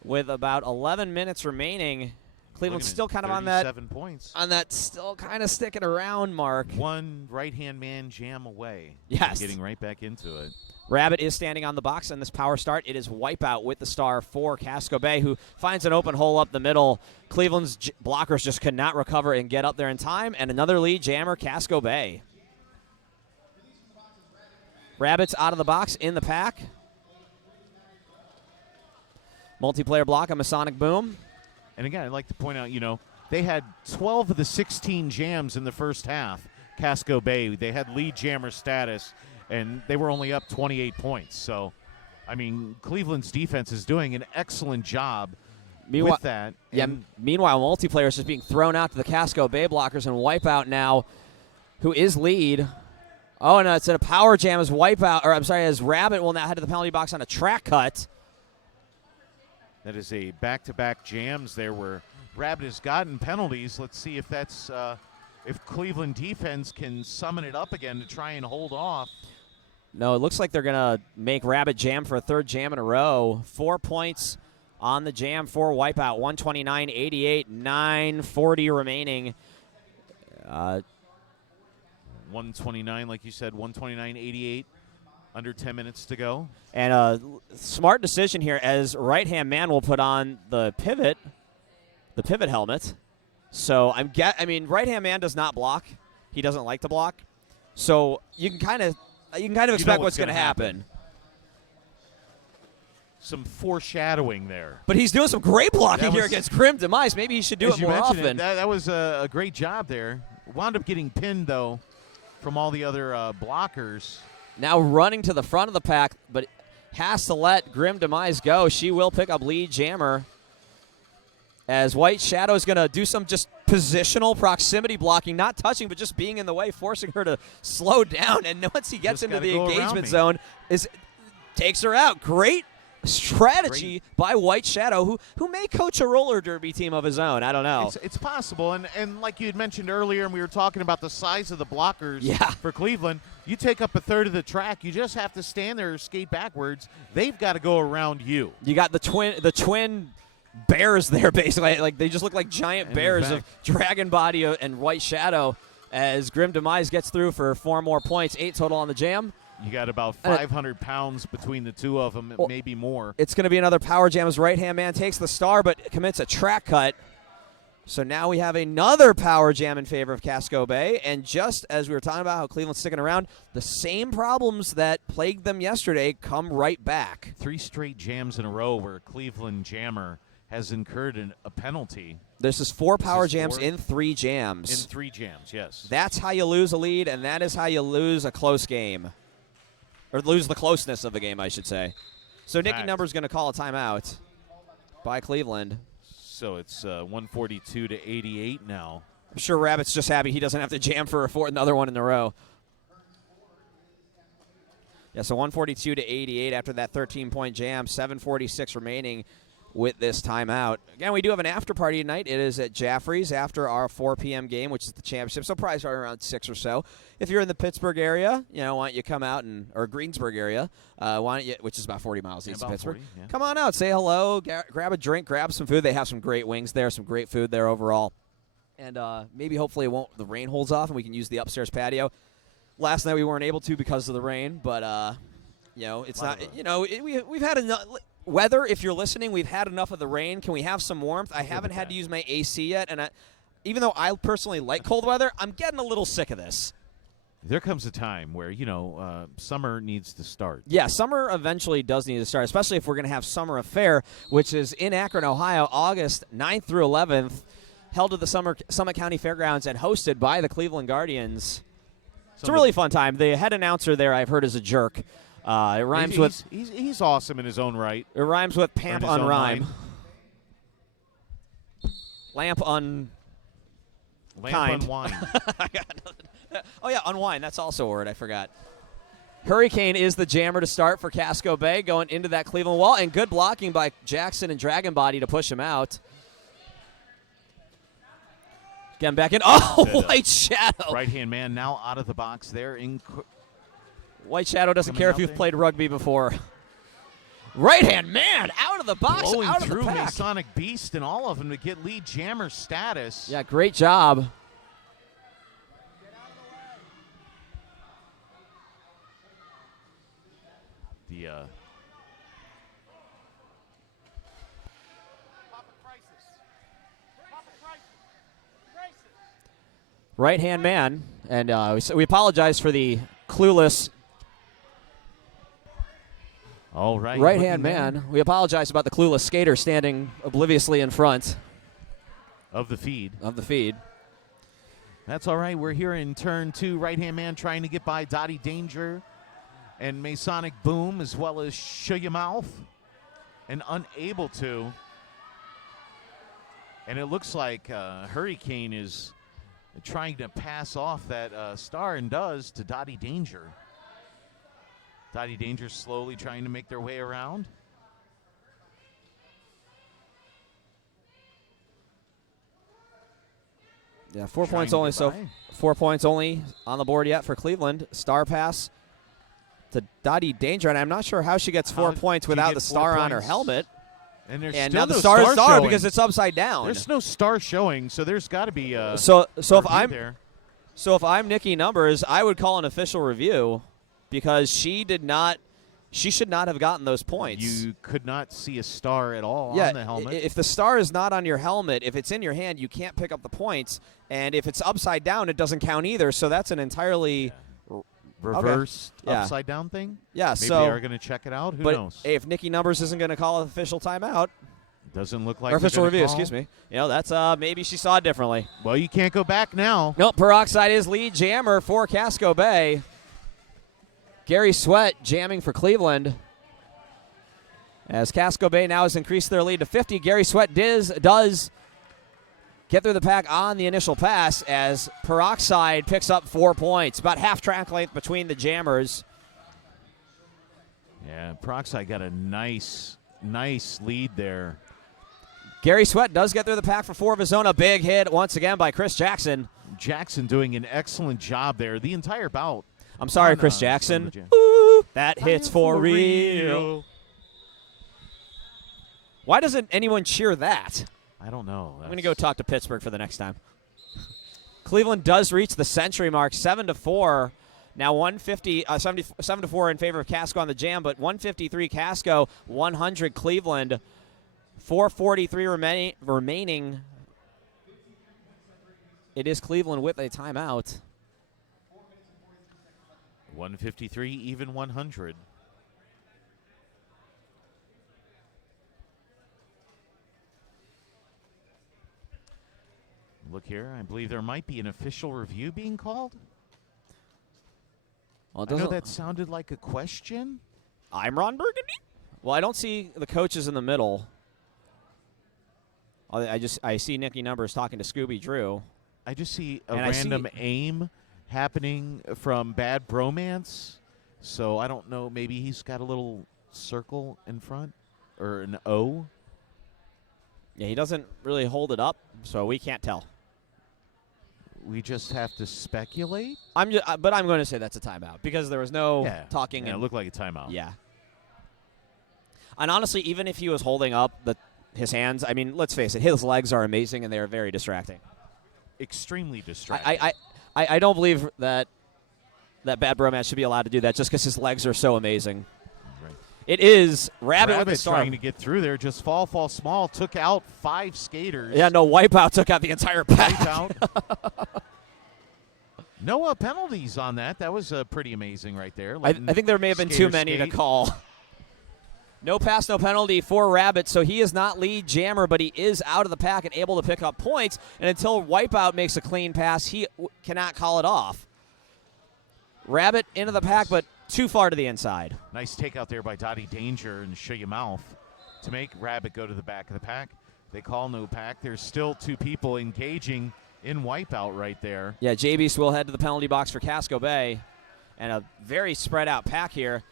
with about 11 minutes remaining. Cleveland's still kind of on that 7 points. On that still kind of sticking around mark. 1 right-hand man jam away. Yes. Getting right back into it. Rabbit is standing on the box on this power start. It is Wipeout with the star for Casco Bay, who finds an open hole up the middle. Cleveland's blockers just could not recover and get up there in time. And another lead jammer, Casco Bay. Rabbit's out of the box in the pack. Multiplayer block, a Masonic Boom. And again, I'd like to point out, they had 12 of the 16 jams in the first half, Casco Bay. They had lead jammer status, and they were only up 28 points. So, I mean, Cleveland's defense is doing an excellent job with that. Yeah, meanwhile, multiplayer is just being thrown out to the Casco Bay blockers, and Wipeout now, who is lead. Oh, no, it's a power jam as Wipeout, or I'm sorry, as Rabbit will now head to the penalty box on a track cut. That is a back-to-back jams there where Rabbit has gotten penalties. Let's see if that's if Cleveland defense can summon it up again to try and hold off. No, it looks like they're going to make Rabbit jam for a 3rd jam in a row. 4 points on the jam for Wipeout. 129-88, 9:40 remaining. 129, like you said, 129-88. Under 10 minutes to go. And a smart decision here as right-hand man will put on the pivot helmet. So I mean, right-hand man does not block. He doesn't like to block. So you can kind of expect what's going to happen. Some foreshadowing there. But he's doing some great blocking here against Grim Demise. Maybe he should do it more often. That was a great job there. Wound up getting pinned, though, from all the other blockers. Now running to the front of the pack, but has to let Grim Demise go. She will pick up lead jammer. As White Shadow is going to do some just positional proximity blocking, not touching, but just being in the way, forcing her to slow down. And once he gets into the engagement zone, takes her out. Great strategy by White Shadow, who may coach a roller derby team of his own. I don't know. It's possible. And like you had mentioned earlier, and we were talking about the size of the blockers for Cleveland, you take up a 1/3 of the track. You just have to stand there or skate backwards. They've got to go around you. You got the twin bears there, basically. Like, they just look like giant And bears they're of back. Dragon Body and White Shadow as Grim Demise gets through for 4 more points, 8 total on the jam. You got about 500 pounds between the two of them, maybe more. It's going to be another power jam as right-hand man takes the star but commits a track cut. So now we have another power jam in favor of Casco Bay. And just as we were talking about how Cleveland's sticking around, the same problems that plagued them yesterday come right back. 3 straight jams in a row where Cleveland Jammer has incurred a penalty. This is 4 power jams 4? in 3 jams. In 3 jams, yes. That's how you lose a lead, and that is how you lose a close game. Or lose the closeness of the game, I should say. So Nicky Fact. Number's going to call a timeout by Cleveland. So it's 142 to 88 now. I'm sure Rabbit's just happy he doesn't have to jam for another one in a row. Yeah, so 142 to 88 after that 13-point jam, 7:46 remaining with this timeout. Again, we do have an after party tonight. It is at Jaffrey's after our 4 p.m. game, which is the championship. So probably start around 6 or so. If you're in the Pittsburgh area, why don't you come out or Greensburg area, why don't you, which is about 40 miles east of Pittsburgh. 40, yeah. Come on out, say hello, grab a drink, grab some food. They have some great wings there, some great food there overall. And maybe hopefully the rain holds off and we can use the upstairs patio. Last night we weren't able to because of the rain, but it's not. We've had enough weather. If you're listening, we've had enough of the rain. Can we have some warmth? I haven't had to use my AC yet, and even though I personally like cold weather, I'm getting a little sick of this. There comes a time where, summer needs to start. Yeah, summer eventually does need to start, especially if we're going to have Summer Affair, which is in Akron, Ohio, August 9th through 11th, held at the Summit County Fairgrounds and hosted by the Cleveland Guardians. It's a really fun time. The head announcer there, I've heard, is a jerk. It rhymes with he's awesome in his own right. It rhymes with pamp on rhyme. Lamp on. Lamp unwind. Oh yeah, unwind. That's also a word. I forgot. Hurricane is the jammer to start for Casco Bay, going into that Cleveland wall, and good blocking by Jackson and Dragon Body to push him out. Getting back in. Oh, White Shadow. Right-hand man now out of the box there. White Shadow doesn't Coming care if out you've there. played rugby before. Right-hand man out of the box, Blowing out of through the pack. Masonic Beast and all of them to get lead jammer status. Yeah, great job. The Right-hand man, and we apologize for the clueless all right. right-hand looking man. We apologize about the clueless skater standing obliviously in front of the feed. of the feed. That's all right. We're here in turn 2. Right-hand man trying to get by Dottie Danger and Masonic Boom, as well as Show Your Mouth, and unable to. And it looks like Hurricane is trying to pass off that star, and does, to Dottie Danger. Dottie Danger slowly trying to make their way around. Yeah, 4 Trying points to only. get So by. 4 points only on the board yet for Cleveland. Star pass to Dottie Danger, and I'm not sure how she gets 4 How points do you without get the 4 star on her points? helmet. And there's And still now the no star is star showing. because it's upside down. There's no star showing, so there's got to be a So if there. if I'm Nicky Numbers, I would call an official review because she should not have gotten those points. You could not see a star at all Yeah, on the helmet. if the star is not on your helmet, if it's in your hand, you can't pick up the points. And if it's upside down, it doesn't count either. So that's an entirely Reverse Yeah. upside down thing? yeah. Maybe so they are going to check it out. Who but knows? if Nicky Numbers isn't going to call an official timeout Doesn't look like or they're official gonna review, call. excuse me, that's maybe she saw it differently. Well, you can't go back now. Nope, Peroxide is lead jammer for Casco Bay. Gary Sweat jamming for Cleveland. As Casco Bay now has increased their lead to 50, Gary Sweat does get through the pack on the initial pass as Peroxide picks up 4 points. About half track length between the jammers. Yeah, Peroxide got a nice lead there. Gary Sweat does get through the pack for 4 of his own. A big hit once again by Chris Jackson. Jackson doing an excellent job there the entire bout. I'm sorry, on, Chris on Jackson. the jam. Ooh, that hits for real. Why doesn't anyone cheer that? I don't know. I'm going to go talk to Pittsburgh for the next time. Cleveland does reach the century mark, 7-4. Now 7-4 in favor of Casco on the jam, but 153 Casco, 100 Cleveland, 4:43 remaining. It is Cleveland with a timeout. 153, even 100. Look here. I believe there might be an official review being called. Well, I know that sounded like a question. I'm Ron Burgundy. Well, I don't see the coaches in the middle. I see Nicky Numbers talking to Scooby Drew. I just see a random aim happening from Bad Bromance. So I don't know. Maybe he's got a little circle in front or an O. Yeah, he doesn't really hold it up, so we can't tell. We just have to speculate. But I'm going to say that's a timeout because there was no talking. Yeah, it looked like a timeout. Yeah. And honestly, even if he was holding up his hands, I mean, let's face it, his legs are amazing and they are very distracting. Extremely distracting. I don't believe that Bad Bromance should be allowed to do that just because his legs are so amazing. Right. It is Rabbit with the start. Trying to get through there. Just fall small. Took out 5 skaters. Yeah, no, Wipeout took out the entire pack. Wipeout. No penalties on that. That was pretty amazing right there. I think there may have been too many to call. No pass, no penalty for Rabbit, so he is not lead jammer, but he is out of the pack and able to pick up points. And until Wipeout makes a clean pass, he cannot call it off. Rabbit into the pack, but too far to the inside. Nice takeout there by Dottie Danger and Show Your Mouth to make Rabbit go to the back of the pack. They call no pack. There's still 2 people engaging in Wipeout right there. Yeah, JBs will head to the penalty box for Casco Bay. And a very spread out pack here.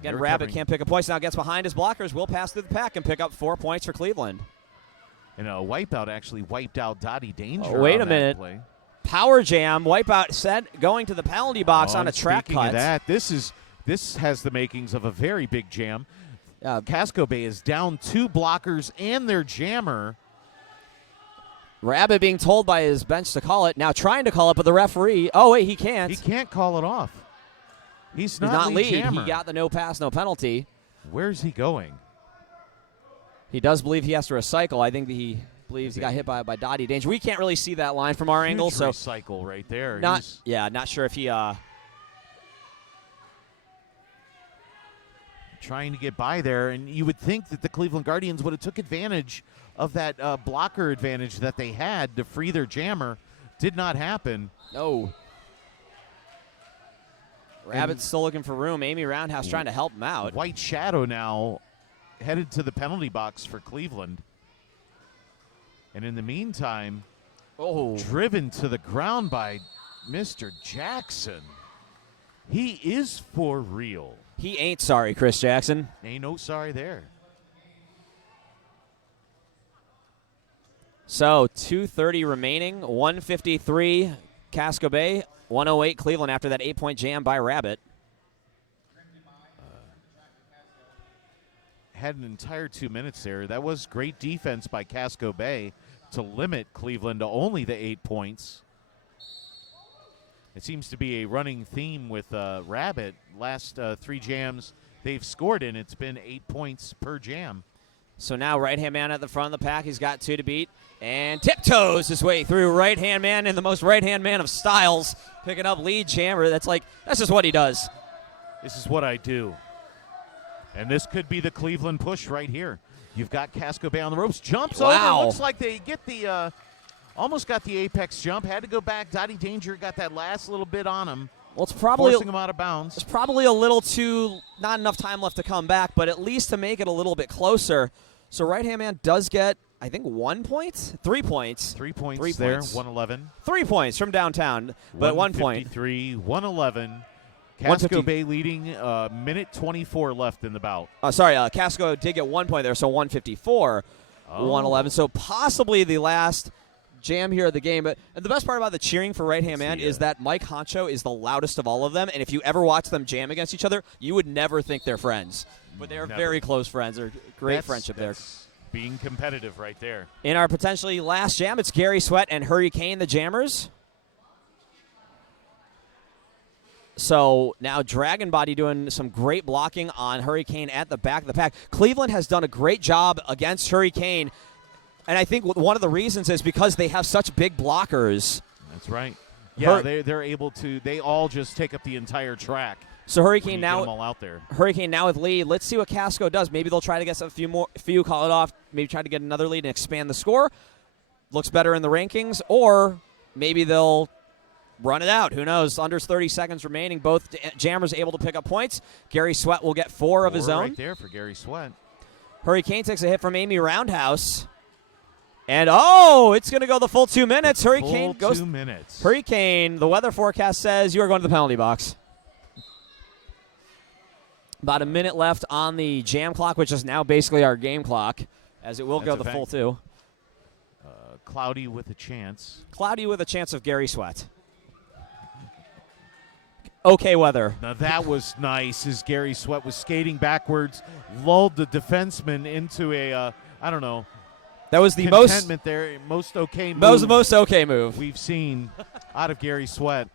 Again, Rabbit can't pick up points. Now gets behind his blockers, will pass through the pack and pick up 4 points for Cleveland. And a Wipeout actually wiped out Dottie Danger. Oh, wait a minute. Play. Power jam, Wipeout going to the penalty box on a track cut. Of that, this has the makings of a very big jam. Casco Bay is down 2 blockers and their jammer. Rabbit being told by his bench to call it. Now trying to call it, but the referee, oh, wait, he can't. He can't call it off. He's not lead. Jammer. He got the no pass, no penalty. Where's he going? He does believe he has to recycle. I think he believes he got hit by Dottie Danger. We can't really see that line from our Huge angle. So recycle right there. Not sure if he trying to get by there, and you would think that the Cleveland Guardians would have took advantage of that blocker advantage that they had to free their jammer. Did not happen. No. Rabbit's still looking for room. Amy Roundhouse trying to help him out. White Shadow now headed to the penalty box for Cleveland. And in the meantime, driven to the ground by Mr. Jackson. He is for real. He ain't sorry, Chris Jackson. Ain't no sorry there. So 2:30 remaining, 153 Casco Bay, 108 Cleveland after that 8-point jam by Rabbit. Had an entire 2 minutes there. That was great defense by Casco Bay to limit Cleveland to only the 8 points. It seems to be a running theme with Rabbit. Last 3 jams they've scored in, it's been 8 points per jam. So now right-hand man at the front of the pack. He's got 2 to beat. And tiptoes his way through right-hand man in the most right-hand man of styles. Picking up lead jammer. That's just what he does. This is what I do. And this could be the Cleveland push right here. You've got Casco Bay on the ropes. Jumps over. Looks like they get the almost got the apex jump. Had to go back. Dottie Danger got that last little bit on him. Well, it's probably forcing him out of bounds. It's probably a little not enough time left to come back, but at least to make it a little bit closer. So right-hand man does get, I think, 1 point? 3 points. 3 points there, 111. 3 points from downtown, but 1 point. 153, 111. Casco Bay leading, minute 24 left in the bout. Casco did get 1 point there, so 154, 111. So possibly the last jam here at the game. But the best part about the cheering for Right Hand Man is that Mike Honcho is the loudest of all of them. And if you ever watch them jam against each other, you would never think they're friends. But they're very close friends. They're great friendship there. Being competitive right there. In our potentially last jam, it's Gary Sweat and Hurricane, the jammers. So now Dragon Body doing some great blocking on Hurricane at the back of the pack. Cleveland has done a great job against Hurricane. And I think one of the reasons is because they have such big blockers. That's right. Yeah, they're able to. They all just take up the entire track. So Hurricane now, get them all out there. Hurricane now with lead. Let's see what Casco does. Maybe they'll try to get a few, call it off. Maybe try to get another lead and expand the score. Looks better in the rankings, or maybe they'll run it out. Who knows? Under 30 seconds remaining. Both jammers able to pick up points. Gary Sweat will get 4 of his own. Right there for Gary Sweat. Hurricane takes a hit from Amy Roundhouse. And, it's going to go the full 2 minutes. Hurricane goes 2 minutes. Hurricane, the weather forecast says you are going to the penalty box. About a minute left on the jam clock, which is now basically our game clock, as it will go the full 2. Cloudy with a chance. Cloudy with a chance of Gary Sweat. Okay weather. Now that was nice as Gary Sweat was skating backwards, lulled the defenseman into a, I don't know. That was the contentment there, most okay move. That was the most okay move we've seen out of Gary Sweat.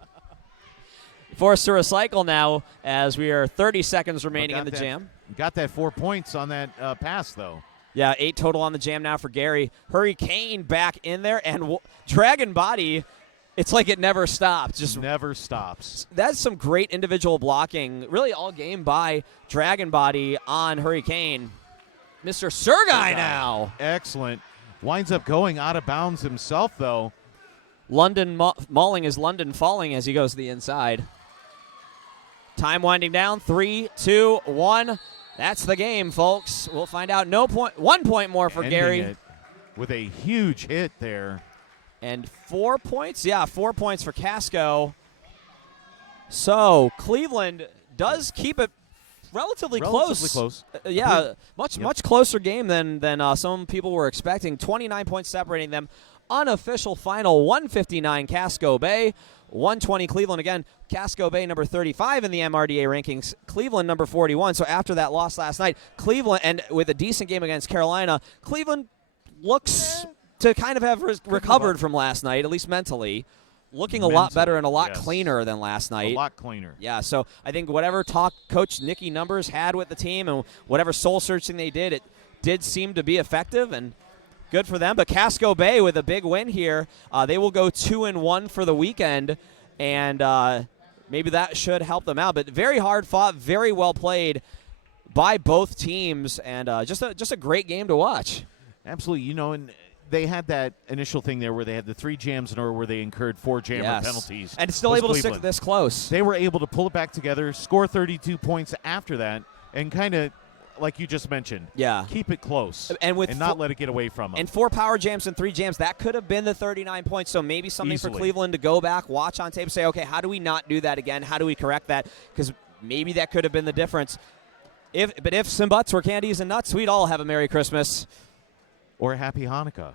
Forced to recycle now as we are 30 seconds remaining in the jam. Got that 4 points on that pass, though. Yeah, 8 total on the jam now for Gary. Hurricane back in there, and Dragon Body, it's like it never stops. Just never stops. That's some great individual blocking, really all game by Dragon Body on Hurricane. Mr. Sergei now. Excellent. Winds up going out of bounds himself, though. London mauling is London falling as he goes to the inside. Time winding down. 3, 2, 1. That's the game, folks. We'll find out. 1 point more for Gary. It with a huge hit there. And 4 points? Yeah, 4 points for Casco. So Cleveland does keep it relatively close. Yeah, much closer game than some people were expecting. 29 points separating them. Unofficial final, 159 Casco Bay, 120 Cleveland. Again, Casco Bay number 35 in the MRDA rankings, Cleveland number 41. So after that loss last night, Cleveland, and with a decent game against Carolina, Cleveland looks to kind of have recovered from last night, at least mentally. Looking a lot better and a lot cleaner than last night. A lot cleaner. Yeah, so I think whatever talk Coach Nicky Numbers had with the team and whatever soul searching they did, it did seem to be effective, and good for them. But Casco Bay with a big win here. They will go 2-1 for the weekend, and maybe that should help them out. But very hard fought, very well played by both teams, and just a great game to watch. Absolutely. And they had that initial thing there where they had the 3 jams in order where they incurred 4 jammer penalties. And still able to stick this close. They were able to pull it back together, score 32 points after that, and kind of, like you just mentioned, keep it close and not let it get away from them. And 4 power jams and 3 jams, that could have been the 39 points. So maybe something for Cleveland to go back, watch on tape, and say, okay, how do we not do that again? How do we correct that? Because maybe that could have been the difference. But if some butts were candies and nuts, we'd all have a Merry Christmas. Or Happy Hanukkah.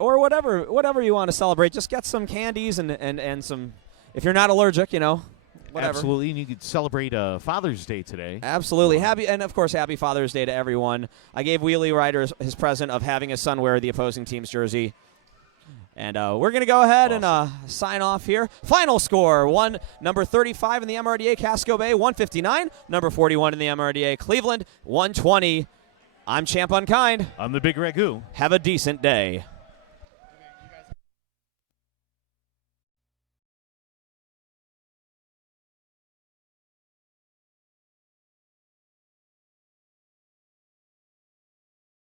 Or whatever you want to celebrate. Just get some candies and some, if you're not allergic, whatever. Absolutely, and you could celebrate Father's Day today. Absolutely. Of course, happy Father's Day to everyone. I gave Wheelie Rider his present of having his son wear the opposing team's jersey. And we're going to go ahead and sign off here. Final score, number 35 in the MRDA, Casco Bay, 159. Number 41 in the MRDA, Cleveland, 120. I'm Champ Unkind. I'm the Big Ragu. Have a decent day.